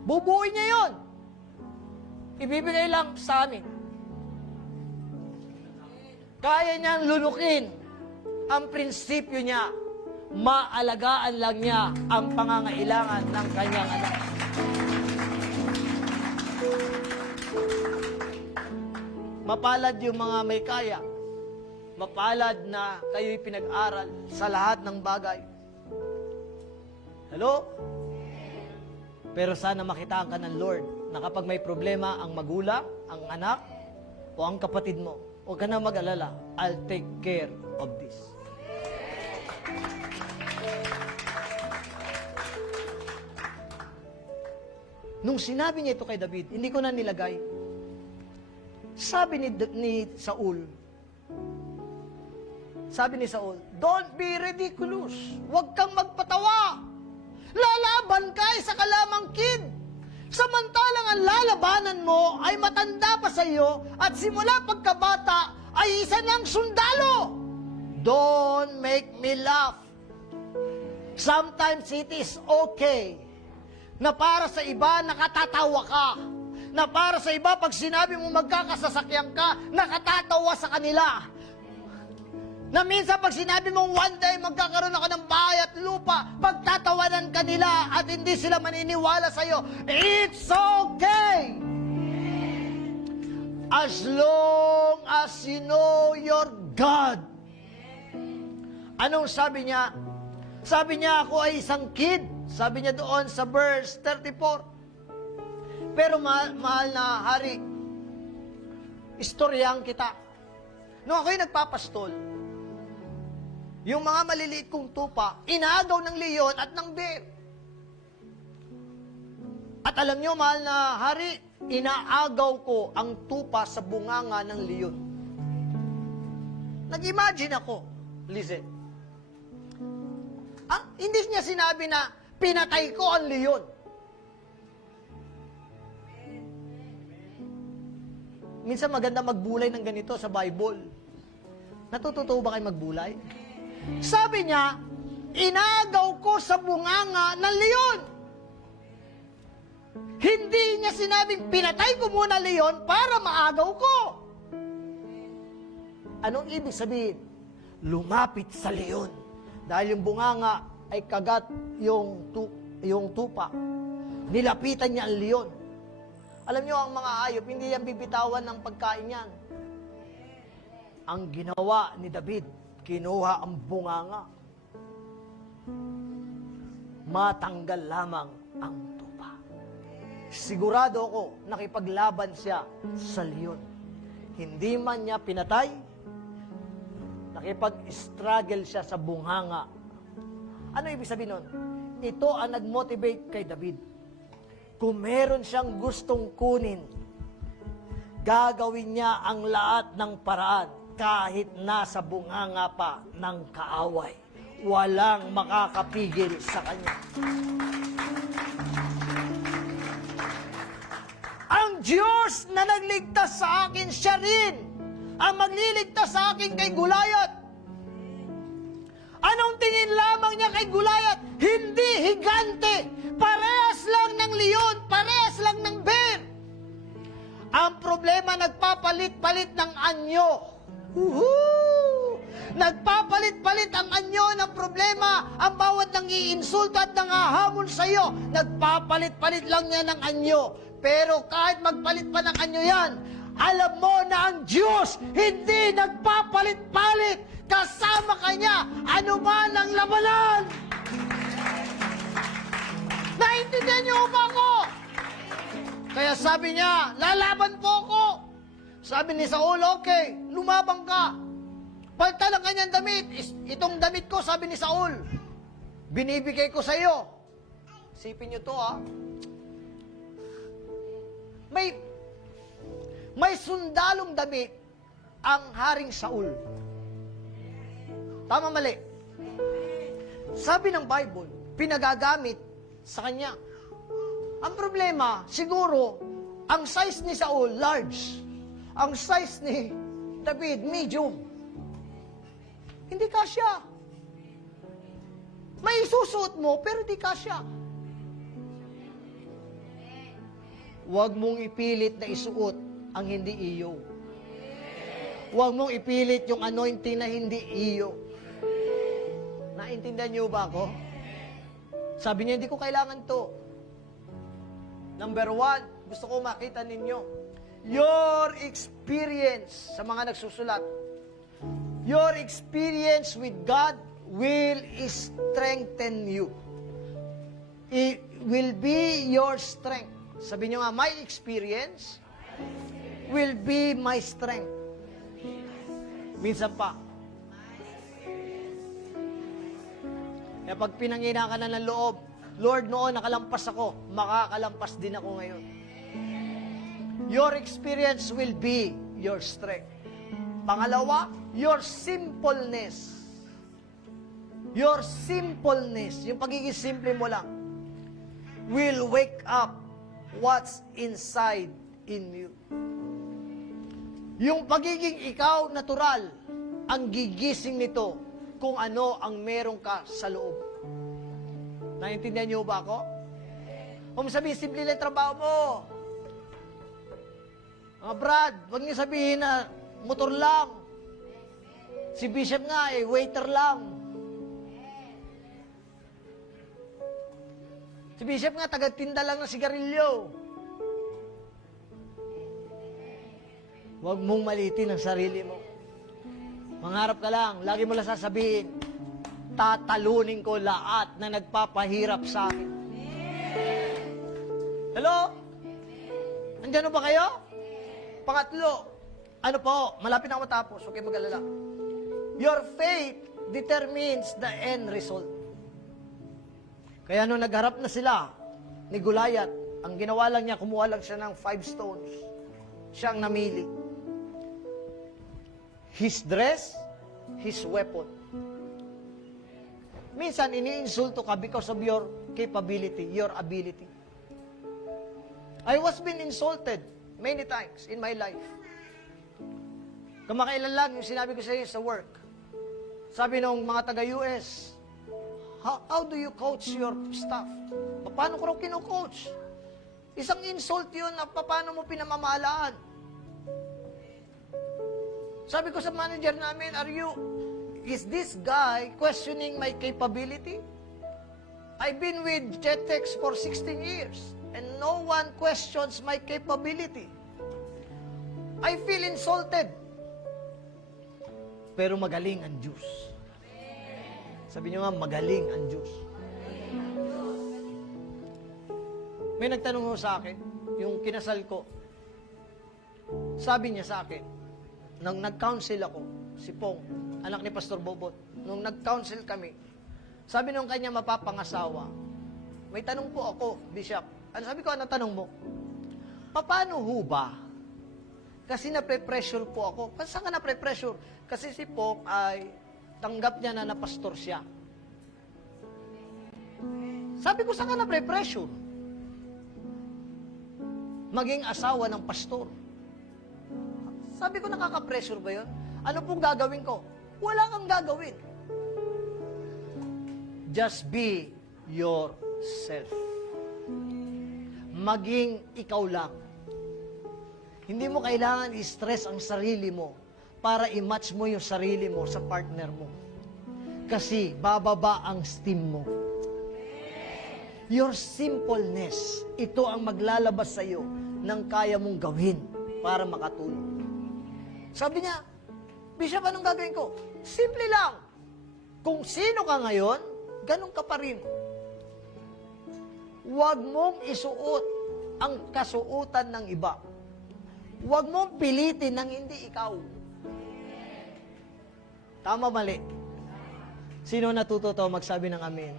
Bubuuin niya yun. Ibibigay lang sa amin. Kaya niyang lunukin ang prinsipyo niya. Maalagaan lang niya ang pangangailangan ng kanyang anak. Mapalad yung mga may kaya. Mapalad na kayo'y pinag-aral sa lahat ng bagay. Hello? Pero sana makitaan ka ng Lord na kapag may problema ang magulang, ang anak, o ang kapatid mo, huwag ka na mag-alala. I'll take care of this. Nung sinabi niya ito kay David, hindi ko na nilagay. Sabi ni Saul, don't be ridiculous. Huwag kang magpatawa. Lalaban ka sa kalamangkin. Samantalang ang lalabanan mo ay matanda pa sa iyo at simula pagkabata ay isa ng sundalo. Don't make me laugh. Sometimes it is okay na para sa iba nakatatawa ka. Na para sa iba pag sinabi mo magkakasasakyan ka, nakatatawa sa kanila. Na minsan pag sinabi mong one day magkakaroon ako ng bahay at lupa, pagtatawanan ka nila at hindi sila maniniwala sa iyo. It's okay! As long as you know your God. Anong sabi niya? Sabi niya, ako ay isang kid. Sabi niya doon sa verse 34. Pero mahal na hari, istoryahan kita. Nung ako'y nagpapastol, yung mga maliliit kong tupa, inaagaw ng leon at ng bear. At alam niyo, mahal na hari, inaagaw ko ang tupa sa bunganga ng leon. Nag-imagine ako, listen. Hindi niya sinabi na pinatay ko ang leon. Minsan maganda magbulay ng ganito sa Bible. Natututo ba kayo magbulay? Sabi niya, inagaw ko sa bunganga ng leon. Hindi niya sinabing pinatay ko muna leon para maagaw ko. Anong ibig sabihin? Lumapit sa leon. Dahil yung bunganga ay kagat yung tupa. Nilapitan niya ang leon. Alam niyo, ang mga hayop, hindi yan bibitawan ng pagkain yan. Ang ginawa ni David, kinuha ang bunganga. Matanggal lamang ang tupa. sigurado ako nakipaglaban siya sa leon. Hindi man niya pinatay, nakipag-struggle siya sa bunghanga. Ano ibig sabihin nun? Ito ang nag-motivate kay David. Kung meron siyang gustong kunin, gagawin niya ang lahat ng paraan kahit nasa bunganga pa ng kaaway. Walang makakapigil sa kanya. Ang Diyos na nagligtas sa akin, siya rin ang magliligtas sa akin kay Goliath. Anong tingin lamang niya kay Goliath? Hindi higante. Parehas lang ng leon, parehas lang ng bear. Ang problema, nagpapalit-palit ng anyo. Woohoo! Nagpapalit-palit ang anyo ng problema. Ang bawat nang iinsulto at nangahamon sa iyo, nagpapalit-palit lang niya ng anyo. Pero kahit magpalit pa ng anyo yan, alam mo na ang Diyos hindi nagpapalit-palit. Kasama ka niya, ano man ang labanan. Naintindihan niyo ba ako? Kaya sabi niya, lalaban po ako. Sabi ni Saul, okay, lumabang ka. Palta ng kanyang damit. Itong damit ko, sabi ni Saul, binibigay ko sa iyo. Sipin niyo to, ha. May sundalong damit ang Haring Saul. Tama, mali? Sabi ng Bible, pinagagamit sa kanya. Ang problema, siguro, ang size ni Saul, large. Ang size ni David, medium. Hindi kasya. May isusuot mo, pero di kasya. Huwag mong ipilit na isuot ang hindi iyo. Huwag mong ipilit yung anointing na hindi iyo. Naintindihan niyo ba ako? Sabi niya, hindi ko kailangan to. Number 1, gusto ko makita ninyo, your experience, sa mga nagsusulat, your experience with God will strengthen you. It will be your strength. Sabi niyo nga, my experience will be my strength. Minsan pa. Kaya pag pinangina ka na ng loob, Lord, noon nakalampas ako, makakalampas din ako ngayon. Your experience will be your strength. Pangalawa, your simpleness. Your simpleness, yung pagiging simple mo lang, will wake up what's inside in you. Yung pagiging ikaw, natural, ang gigising nito kung ano ang meron ka sa loob. Naintindihan niyo ba ako? Kung sabihin, simple lang trabaho mo. Brad, huwag niyo sabihin na motor lang. Si Bishop nga, waiter lang. Si Bishop nga, taga-tinda lang ng sigarilyo. Huwag mong malitin ang sarili mo. Mangarap ka lang, lagi mo lang sasabihin, tatalunin ko lahat na nagpapahirap sa akin. Hello? Andiyan ba kayo? Pangatlo, ano po, malapit na ako matapos, huwag kayo mag-alala. Your faith determines the end result. Kaya nung nagharap na sila ni Goliath, ang ginawa lang niya, kumuha lang siya ng 5 stones. Siyang namili. His dress, his weapon. Minsan, iniinsulto ka because of your capability, your ability. I was been insulted many times in my life. Kamakailan lang yung sinabi ko sa iyo sa work. Sabi nung mga taga-US, how do you coach your staff? Paano ko raw kino-coach? Isang insult yun na paano mo pinamamahalaan. Sabi ko sa manager namin, is this guy questioning my capability? I've been with Jetex for 16 years and no one questions my capability. I feel insulted. Pero magaling ang Diyos. Sabi niyo nga, magaling ang Diyos. May nagtanong ho sa akin, yung kinasal ko. Sabi niya sa akin, nang nag-counsel ako, si Pong, anak ni Pastor Bobot, nung nag-counsel kami, sabi nung kanya mapapangasawa, may tanong po ako, Bishop. Ano sabi ko, ano tanong mo? Paano ho ba? Kasi napre-pressure po ako. Saan ka napre-pressure? Kasi si Pong ay tanggap niya na pastor siya. Sabi ko, saan ka napre-pressure? Maging asawa ng pastor. Sabi ko, nakaka-pressure ba yun? Ano pong gagawin ko? Wala kang gagawin. Just be yourself. Maging ikaw lang. Hindi mo kailangan i-stress ang sarili mo para i-match mo yung sarili mo sa partner mo. Kasi bababa ang steam mo. Your simpleness, ito ang maglalabas sa iyo ng kaya mong gawin para makatulong. Sabi niya, Bishop, anong gagawin ko? Simple lang. Kung sino ka ngayon, ganun ka pa rin. Huwag mong isuot ang kasuotan ng iba. Huwag mong pilitin ng hindi ikaw. Tama, mali? Sino natuto to magsabi ng amen?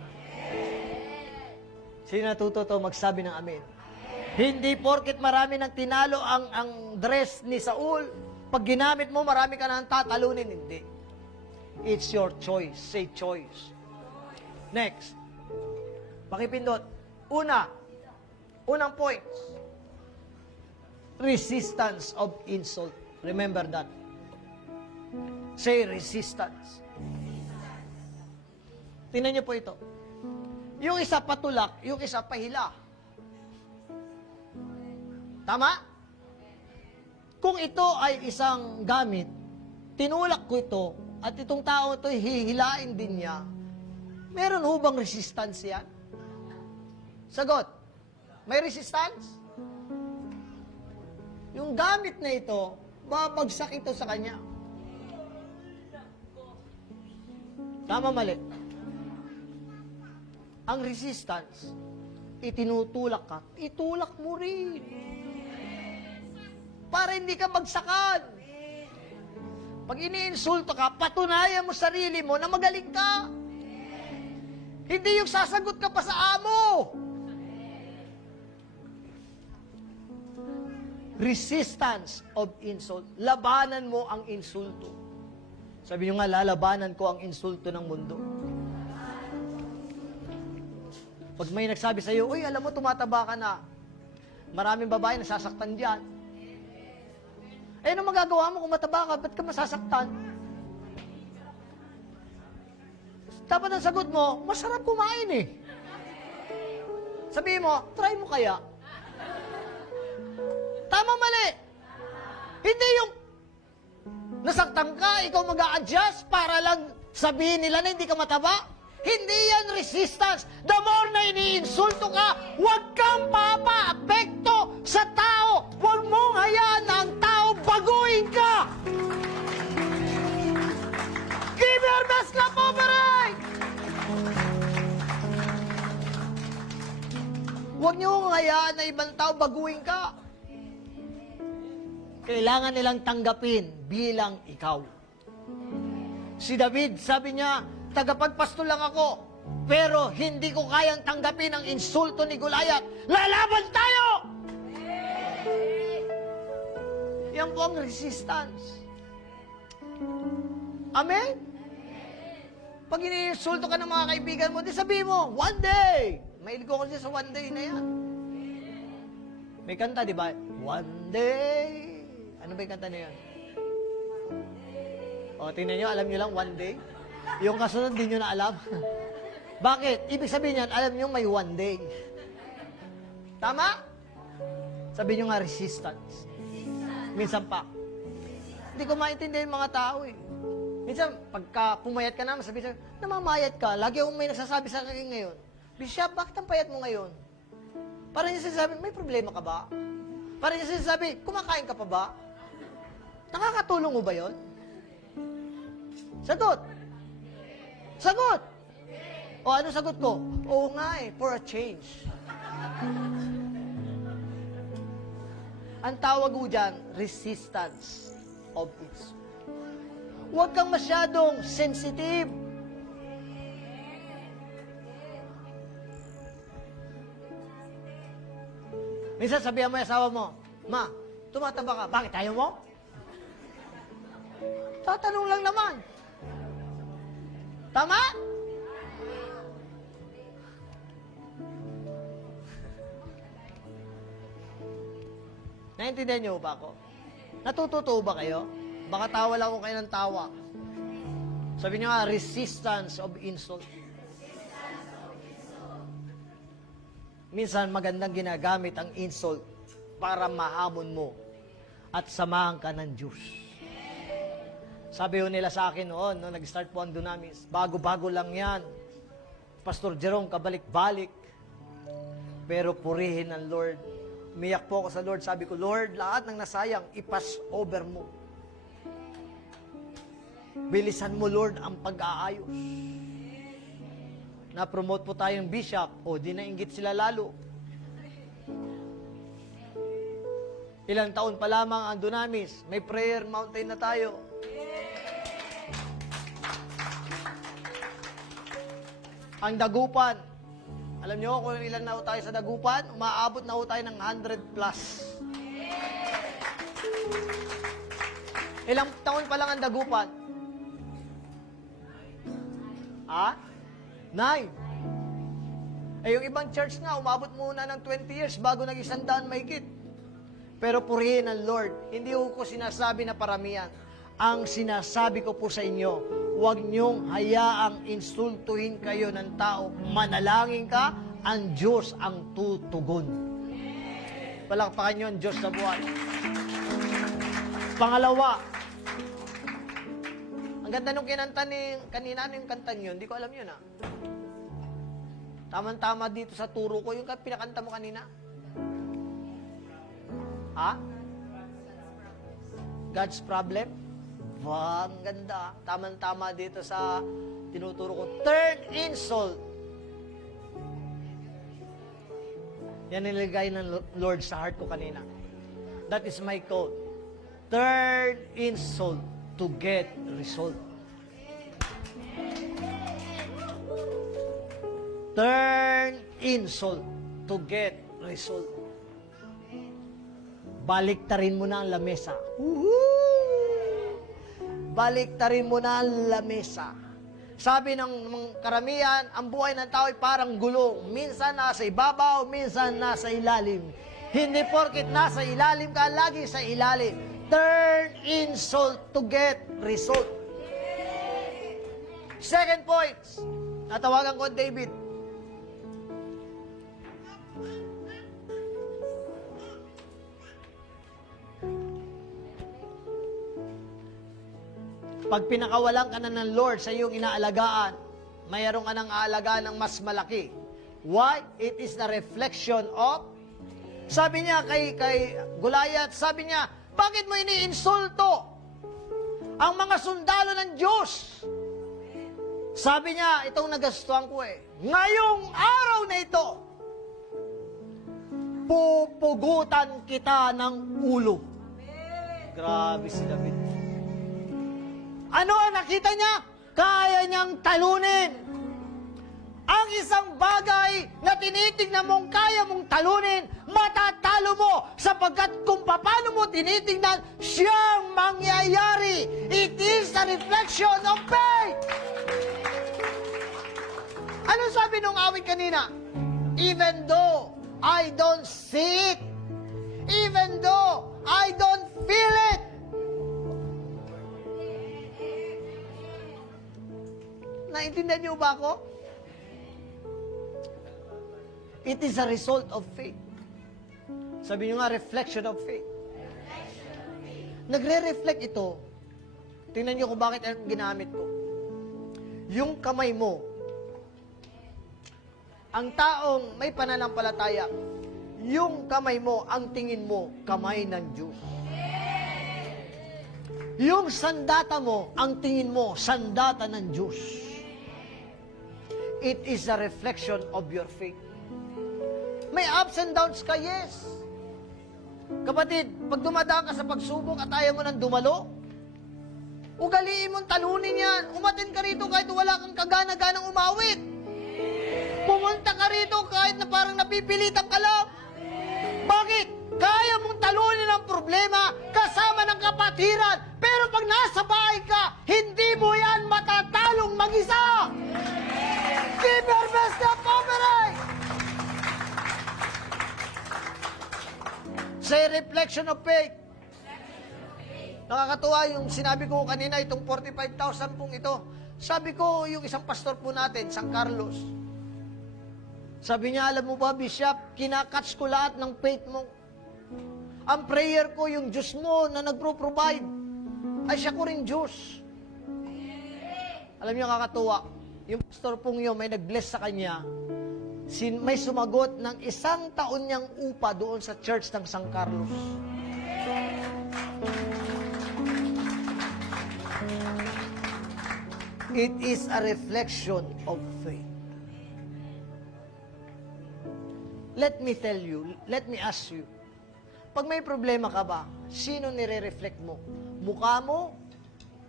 Sino natuto to magsabi ng amen? Hindi porket marami nang tinalo ang dress ni Saul, pag ginamit mo, marami ka nang tatalunin. Hindi. It's your choice. Say choice. Next. Pakipindot. Unang points. Resistance of insult. Remember that. Say resistance. Tingnan niyo po ito. Yung isa patulak, yung isa pahila. Tama? Kung ito ay isang gamit, tinulak ko ito, at itong tao ito hihilain din niya, meron ho bang resistance yan? Sagot. May resistance? Yung gamit na ito, babagsak ito sa kanya. Tama, mali? Ang resistance, itinutulak ka, itulak mo rin. Para hindi ka magsakan. Pag iniinsulto ka, patunayan mo sarili mo na magaling ka. Hindi yung sasagot ka pa sa amo. Resistance of insult. Labanan mo ang insulto. Sabi nyo nga, lalabanan ko ang insulto ng mundo. Pag may nagsabi sa'yo, uy, alam mo, tumataba ka na. Maraming babae nasasaktan dyan. Eh, ano magagawa mo kung mataba ka? Ba't ka masasaktan? Dapat ang sagot mo, masarap kumain eh. Sabihin mo, try mo kaya. Tama, mali. Hindi yung nasaktan ka, ikaw mag-a-adjust para lang sabihin nila na hindi ka mataba. Hindi yan resistance. The more na iniinsulto ka, huwag kang papa-apekto sa tao. Huwag mong hayaan na ang tao baguhin ka. Give your best clap offering! Huwag niyong hayaan na ibang tao baguhin ka. Kailangan nilang tanggapin bilang ikaw. Si David, sabi niya, tagapagpasto lang ako, pero hindi ko kayang tanggapin ang insulto ni Goliath. Lalaban tayo! Yan po ang resistance. Amen? Pag iniinsulto ka ng mga kaibigan mo, di sabihin mo, one day! Mahilig ko kasi sa one day na yan. May kanta, di ba? One day. Ano ba yung kanta na yan? O, tingnan nyo, alam nyo lang, one day. Yung kasunod, di nyo na alam. Bakit? Ibig sabihin yan, alam nyo may one day. Tama? Sabi nyo nga, resistance. Minsan pa. Hindi ko maintindihan yung mga tao eh. Minsan, pagka pumayat ka na, sabi sa'yo, namamayat ka. Lagi akong may nagsasabi sa akin ngayon. Bishop, bakit ang payat mo ngayon? Para niya sinasabi, may problema ka ba? Para niya sinasabi, kumakain ka pa ba? Nakakatulong mo ba yon? Sagot. Sagot. O ano sagot ko? Oo nga eh, for a change. Ang tawag ko dyan, resistance of insult. Huwag kang masyadong sensitive. Minsan sabihan mo yung asawa mo, Ma, tumataba ka. Bakit ayaw mo? Tatanong lang naman. Tama? Naintindihan niyo ba ako? Natututo ba kayo? Baka tawa lang ako kayo ng tawa. Sabi niyo nga, resistance of insult. Minsan magandang ginagamit ang insult para mahamon mo at samahan ka ng Diyos. Sabi ho nila sa akin noon, no, nag-start po ang Dunamis, bago-bago lang yan. Pastor Jerome, kabalik-balik. Pero purihin ng Lord. Umiyak po ako sa Lord. Sabi ko, Lord, lahat ng nasayang, ipas over mo. Bilisan mo, Lord, ang pag-aayos. Na-promote po tayong bishop, o di nainggit sila lalo. Ilang taon pa lamang ang Dunamis, may prayer mountain na tayo. Ang Dagupan, alam nyo kung ilan na tayo sa Dagupan? Umaabot na tayo ng 100 plus. Ilang taon pa lang ang Dagupan? Ha? 9. Eh, yung ibang church nga, umabot muna ng 20 years bago nag-100 mahigit. Pero purihin ang Lord. Hindi ko sinasabi na paramihan. Ang sinasabi ko po sa inyo, huwag niyong hayaang insultuhin kayo ng tao. Manalangin ka, ang Diyos ang tutugon. Palakpakan niyo ang Diyos sa buhay. Pangalawa, ang ganda nung kinanta ni kanina, yung kanta niyo, hindi ko alam yun, ha? Tama-tama dito sa turo ko, yung pinakanta mo kanina. Ha? God's problem? Wow, ang ganda. Tama-tama dito sa tinuturo ko. Third insult. Yan nilagay ng Lord sa heart ko kanina. That is my code. Third insult to get result. Turn insult to get result. Baliktarin mo na ang lamesa. Baliktarin mo na ang lamesa. Sabi ng karamihan, ang buhay ng tao ay parang gulong. Minsan nasa ibabaw, minsan nasa ilalim. Hindi porket nasa ilalim ka, lagi sa ilalim. Turn insult to get result. Second point, natawagan ko David. Pag pinakawalan ka na ng Lord sa iyong inaalagaan, mayroong ka ng aalagaan ng mas malaki. Why? It is the reflection of, sabi niya kay Goliath, sabi niya, bakit mo iniinsulto ang mga sundalo ng Diyos? Sabi niya, itong nagastuhan ko ngayong araw na ito, pupugutan kita ng ulo. Grabe si David. Ano ang nakita niya? Kaya niyang talunin. Ang isang bagay na tinitingnan mong kaya mong talunin, matatalo mo sapagkat kung paano mo tinitingnan, siyang mangyayari. It is a reflection of faith. Ano sabi nung awit kanina? Even though I don't see it, even though I don't feel it, naintindihan niyo ba ako? It is a result of faith. Sabi niyo nga, reflection of faith. Nagre-reflect ito. Tingnan niyo kung bakit ang ginamit ko. Yung kamay mo, ang taong may pananampalataya, yung kamay mo, ang tingin mo, kamay ng Diyos. Yung sandata mo, ang tingin mo, sandata ng Diyos. It is a reflection of your faith. May ups and downs ka, yes. Kapatid, pag dumadaan ka sa pagsubok at ayaw mo nang dumalo, ugaliin mong talunin yan. Umatin ka rito kahit wala kang kagana-ganang umawit. Pumunta ka rito kahit na parang napipilitan ka lang. Bakit? Kaya mong talunin ang problema kasama ng kapatiran. Pero pag nasa bahay ka, hindi mo yan matatalong mag-isa. Give your best na poverty! Say reflection of faith. Nakakatuwa yung sinabi ko kanina, itong 45,000 pong ito. Sabi ko, yung isang pastor po natin, San Carlos. Sabi niya, alam mo ba, Bishop, kinakatch ko lahat ng faith mo. Ang prayer ko, yung Diyos mo na nagpro-provide, ay siya ko rin Diyos. Alam niyo, kakatuwa, yung pastor pong yun, may nag-bless sa kanya, may sumagot ng 1 taon niyang upa doon sa church ng San Carlos. It is a reflection of faith. Let me tell you, let me ask you, pag may problema ka ba, sino nire-reflect mo? Mukha mo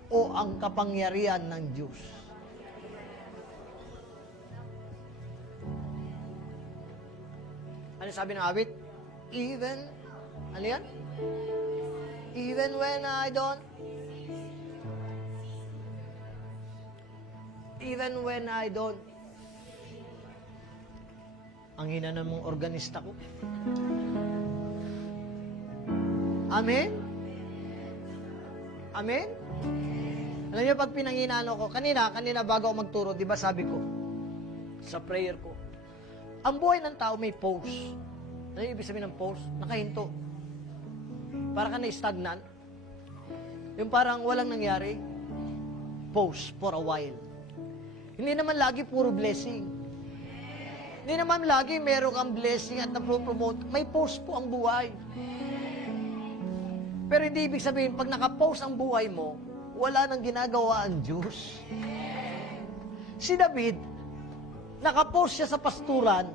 o ang kapangyarihan ng Diyos? Ano sabi ng awit? Ano yan? Even when I don't ang hina ng mong organista ko. Amen? Amen? Alam niyo, pag pinanginano ko, kanina bago ako magturo, di ba sabi ko, sa prayer ko, ang buhay ng tao may pause. Ano yung ibig sabihin ng pause? Nakahinto. Para ka na-stagnant. Yung parang walang nangyari. Pause for a while. Hindi naman lagi puro blessing. Hindi naman lagi meron kang blessing at na-promote. May pause po ang buhay. Pero hindi ibig sabihin, pag naka-pause ang buhay mo, wala nang ginagawa ang Diyos. Si David, naka-pause siya sa pasturan,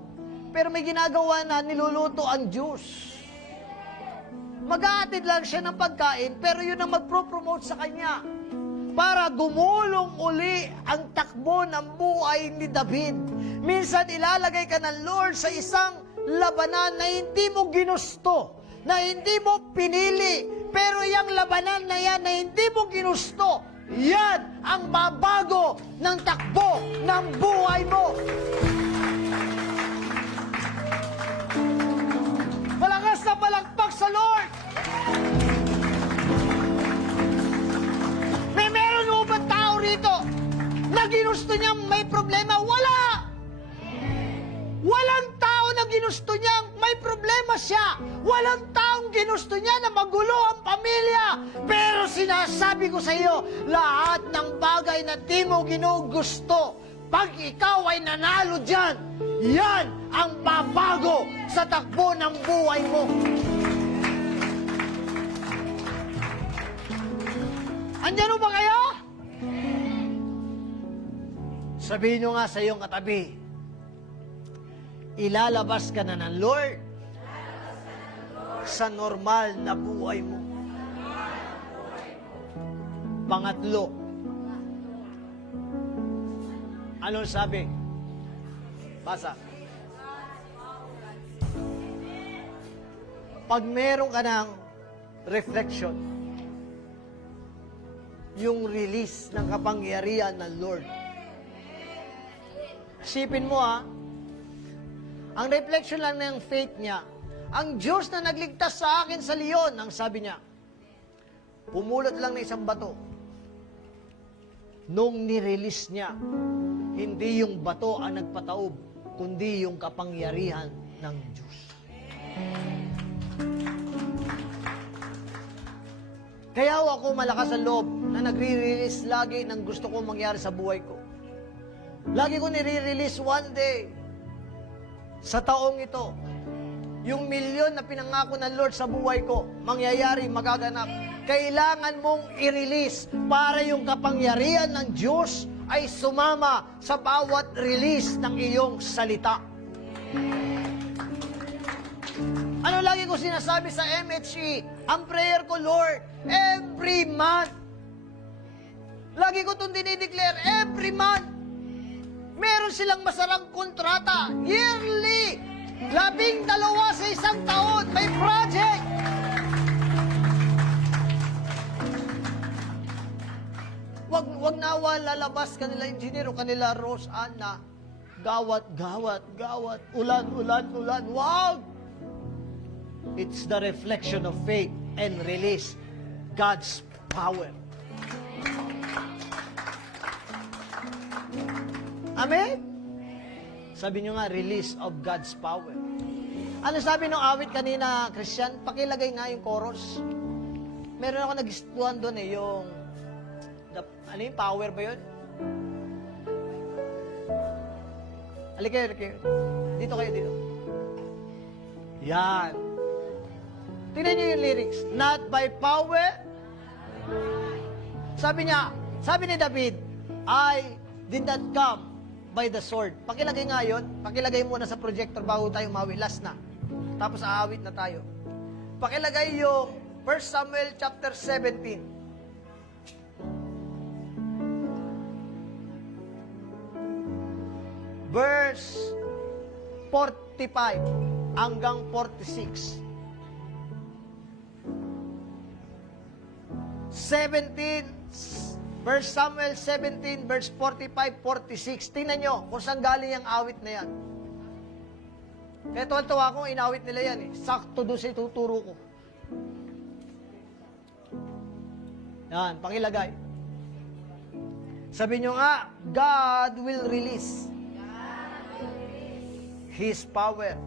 pero may ginagawa na niluluto ang Diyos. Mag-aatid lang siya ng pagkain, pero yun ang magpro-promote sa kanya para gumulong uli ang takbo ng buhay ni David. Minsan ilalagay ka ng Lord sa isang labanan na hindi mo ginusto, na hindi mo pinili, pero yung labanan na yan na hindi mo ginusto, yan ang babago ng takbo ng buhay mo. Malakas na palakpak sa Lord. Meron mo ba tao rito na ginusto niya may problema? Wala! Walang tao na ginusto niyang may problema siya. Walang taong ginusto niya na magulo ang pamilya. Pero sinasabi ko sa iyo, lahat ng bagay na di mo ginugusto, pag ikaw ay nanalo dyan, yan ang babago sa takbo ng buhay mo. Andiyan ba kayo? Sabihin nyo nga sa iyong katabi, ilalabas ka na ng Lord sa normal na buhay mo. Pangatlo, anong sabi? Basa. Pag meron ka ng reflection, yung release ng kapangyarihan ng Lord. Sipin mo ang reflection lang ng faith niya, ang Diyos na nagligtas sa akin sa leon, ang sabi niya, pumulot lang ng isang bato. Nung nirelease niya, hindi yung bato ang nagpataob, kundi yung kapangyarihan ng Diyos. Kaya ako malakas ang loob na nagre-release lagi ng gusto kong mangyari sa buhay ko. Lagi ko nire-release one day sa taong ito. Yung milyon na pinangako ng Lord sa buhay ko, mangyayari, magaganap. Kailangan mong i-release para yung kapangyarihan ng Diyos ay sumama sa bawat release ng iyong salita. Ano lagi ko sinasabi sa MHE? Ang prayer ko, Lord, every month. Lagi ko itong dinideclare, every month. Meron silang masarang kontrata. Yearly. 12 sa isang taon. May project. Wag nawa lalabas kanila engineer o kanila Rose Anna. Gawat, ulan. Wag! It's the reflection of faith and release God's power. Amen? Sabi nyo nga, release of God's power. Ano sabi ng awit kanina, Christian? Pakilagay nga yung chorus. Meron ako nag-istuan doon yung ano yung power ba yun? Halika kayo. Dito kayo, dito. Yan. Tingnan nyo yung lyrics. Not by power. Sabi ni David, I did not come by the sword. Pakilagay nga yun. Pakilagay muna sa projector bago tayo mawi. Last na. Tapos aawit na tayo. Pakilagay yung 1 Samuel chapter 17. Verse 45 hanggang 46. 1 Samuel 17, verse 45, 46. Tingnan nyo kung saan galing yung awit na yan. Kaya tuwa ko, inawit nila yan eh. Sakto doon sa ituturo ko. Yan, pakilagay. Sabi nyo nga, God will release His power.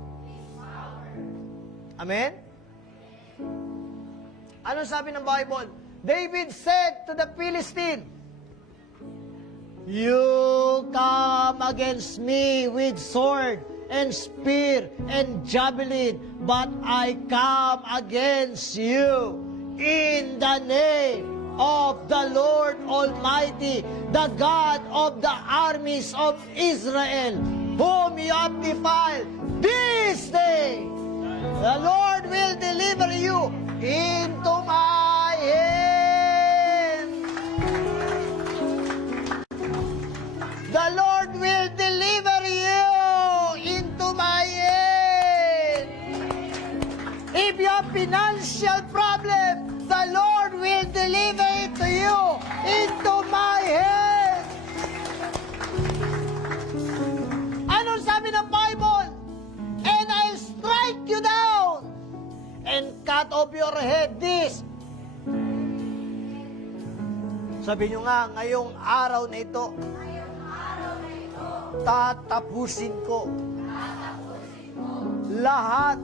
Amen? Ano sabi ng Bible? David said to the Philistine, you come against me with sword and spear and javelin, but I come against you in the name of the Lord Almighty, the God of the armies of Israel, whom you have defiled. This day, the Lord will deliver you into my hand. The Lord will deliver you into my hand. If you have financial problem, the Lord will deliver it to you into my hand. Ano sabi ng Bible? And I'll strike you down and cut off your head. This. Sabi nyo nga, ngayong araw na ito, tatapusin ko lahat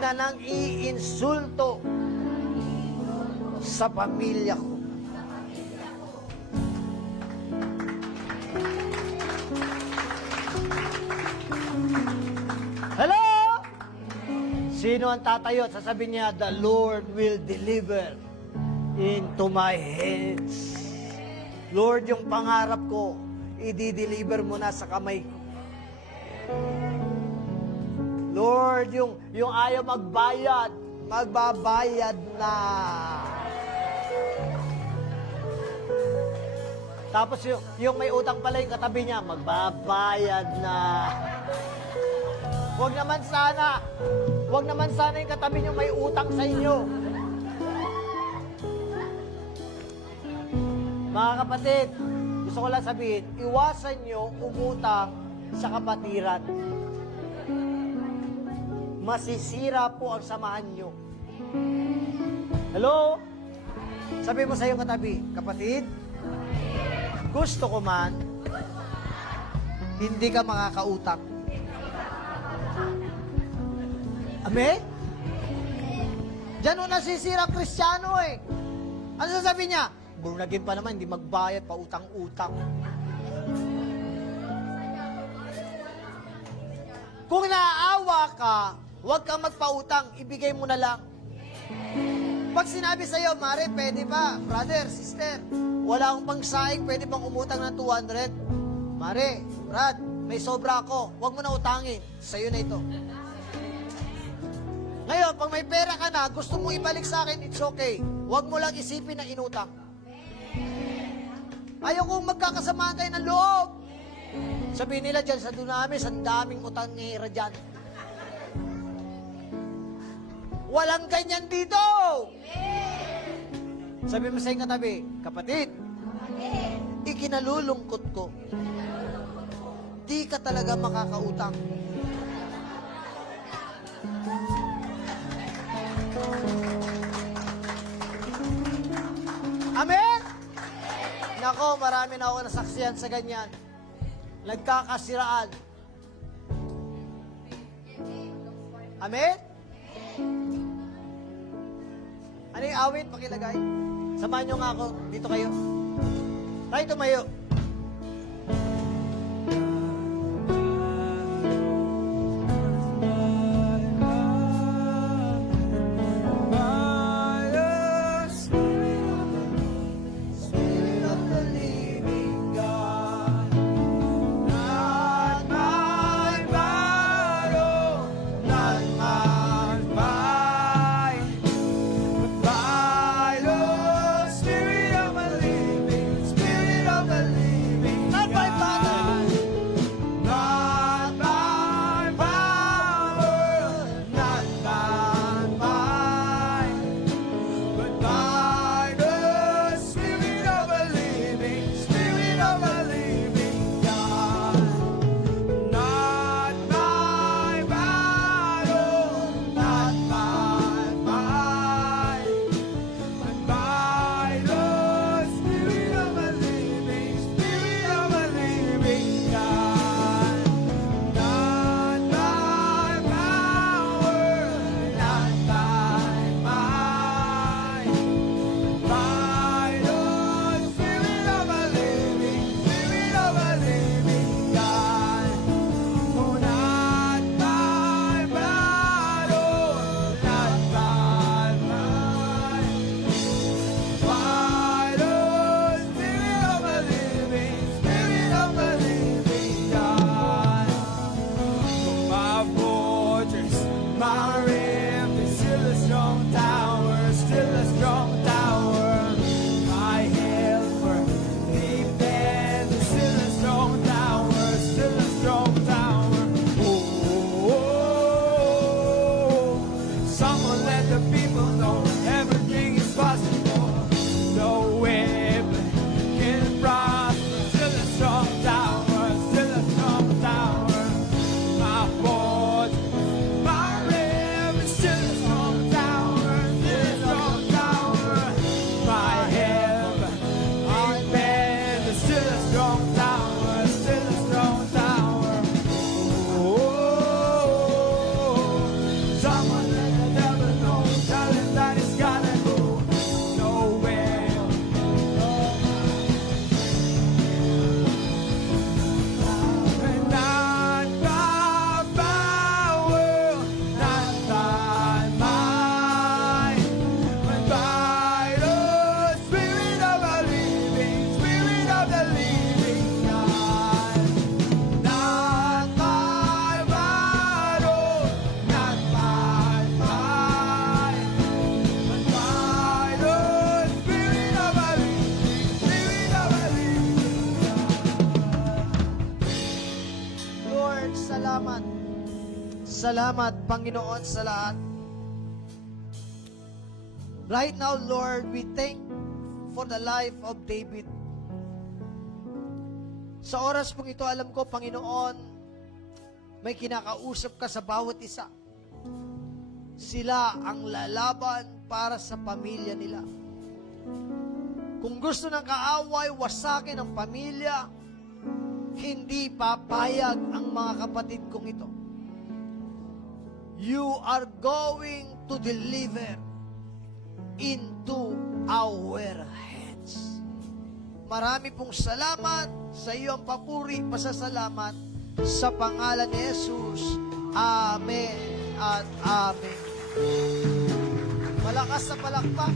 na nang iinsulto sa pamilya ko. Hello? Sino ang tatayo at sasabihin niya, the Lord will deliver into my hands. Lord, yung pangarap ko, i-deliver mo na sa kamay ko. Lord, yung ayaw magbayad, magbabayad na. Tapos yung may utang pala yung katabi niya, magbabayad na. Huwag naman sana yung katabi niyo may utang sa inyo. Mga kapatid, gusto ko lang sabihin, iwasan niyo umutang sa kapatiran. Masisira po ang samahan niyo. Hello? Sabi mo sa iyong katabi, kapatid, gusto ko man, hindi ka makakautang. Amen? Diyan o nasisira ang Kristiyano eh. Ano sasabi niya? Born again pa naman, hindi magbayad pa utang-utang. Kung naaawa ka, huwag kang magpautang, ibigay mo na lang. Pag sinabi sa'yo, Mare, pwede ba? Brother, sister, wala akong pangsaing, pwede bang umutang ng 200? Mare, Brad, may sobra ako, huwag mo na utangin, sa'yo na ito. Ngayon, pag may pera ka na, gusto mo ibalik sa akin, it's okay. Huwag mo lang isipin na inutang. Ayaw kong magkakasamaan tayo ng loob. Sabihin nila dyan sa Dunamis, ang daming utang ni Radyan. Walang ganyan dito. Sabi mo sa iyong katabi, kapatid, ikinalulungkot ko. Di ka talaga makakautang. Amen? Nako, marami na ako nasaksihan sa ganyan. Nagkakasiraan. Amen? Ano yung awit? Pakilagay. Samahan nyo nga ako. Dito kayo. Tayo tumayo. Spirit of the living God, not my battle, not my fight, but by the Spirit of the living, Spirit of the living not my battle, not my power, not my might, but by the Spirit of the living, Spirit of the living God. Not my battle, not my might, but by the Spirit of the living, Spirit of the living God. Not my power, not my might, by the Spirit of the living, Spirit of the living God. Oh, not my battle, not my might, by the Spirit of the living, Spirit of the living God. My fortress, my refuge, still a strong tower, still a strong tower. My helper, defender, still a strong tower, still a strong tower. Oh, someone let the people know everything is possible. No weapon can prosper, still a strong tower, still a strong tower. My fortress, my refuge, still a strong tower, still a strong tower. My helper, defender, still a strong tower, still a strong tower. Oh, someone let the devil know, tell him that he's gotta go nowhere. And not by power, not by might, but by the Spirit of the living, Spirit of the living God. Not by battle, not by might, but by the Spirit of the living, Spirit of the living God. Lord, salamat. Salamat, Panginoon, sa lahat. Right now, Lord, we thank for the life of David. Sa oras pong ito, alam ko, Panginoon, may kinakausap ka sa bawat isa. Sila ang lalaban para sa pamilya nila. Kung gusto ng kaaway, wasakin ang pamilya, hindi papayag ang mga kapatid kong ito. You are going to deliver into our hands. Marami pong salamat sa iyo ang papuri, pasasalamat sa pangalan ni Jesus. Amen at amen. Malakas na palakpak.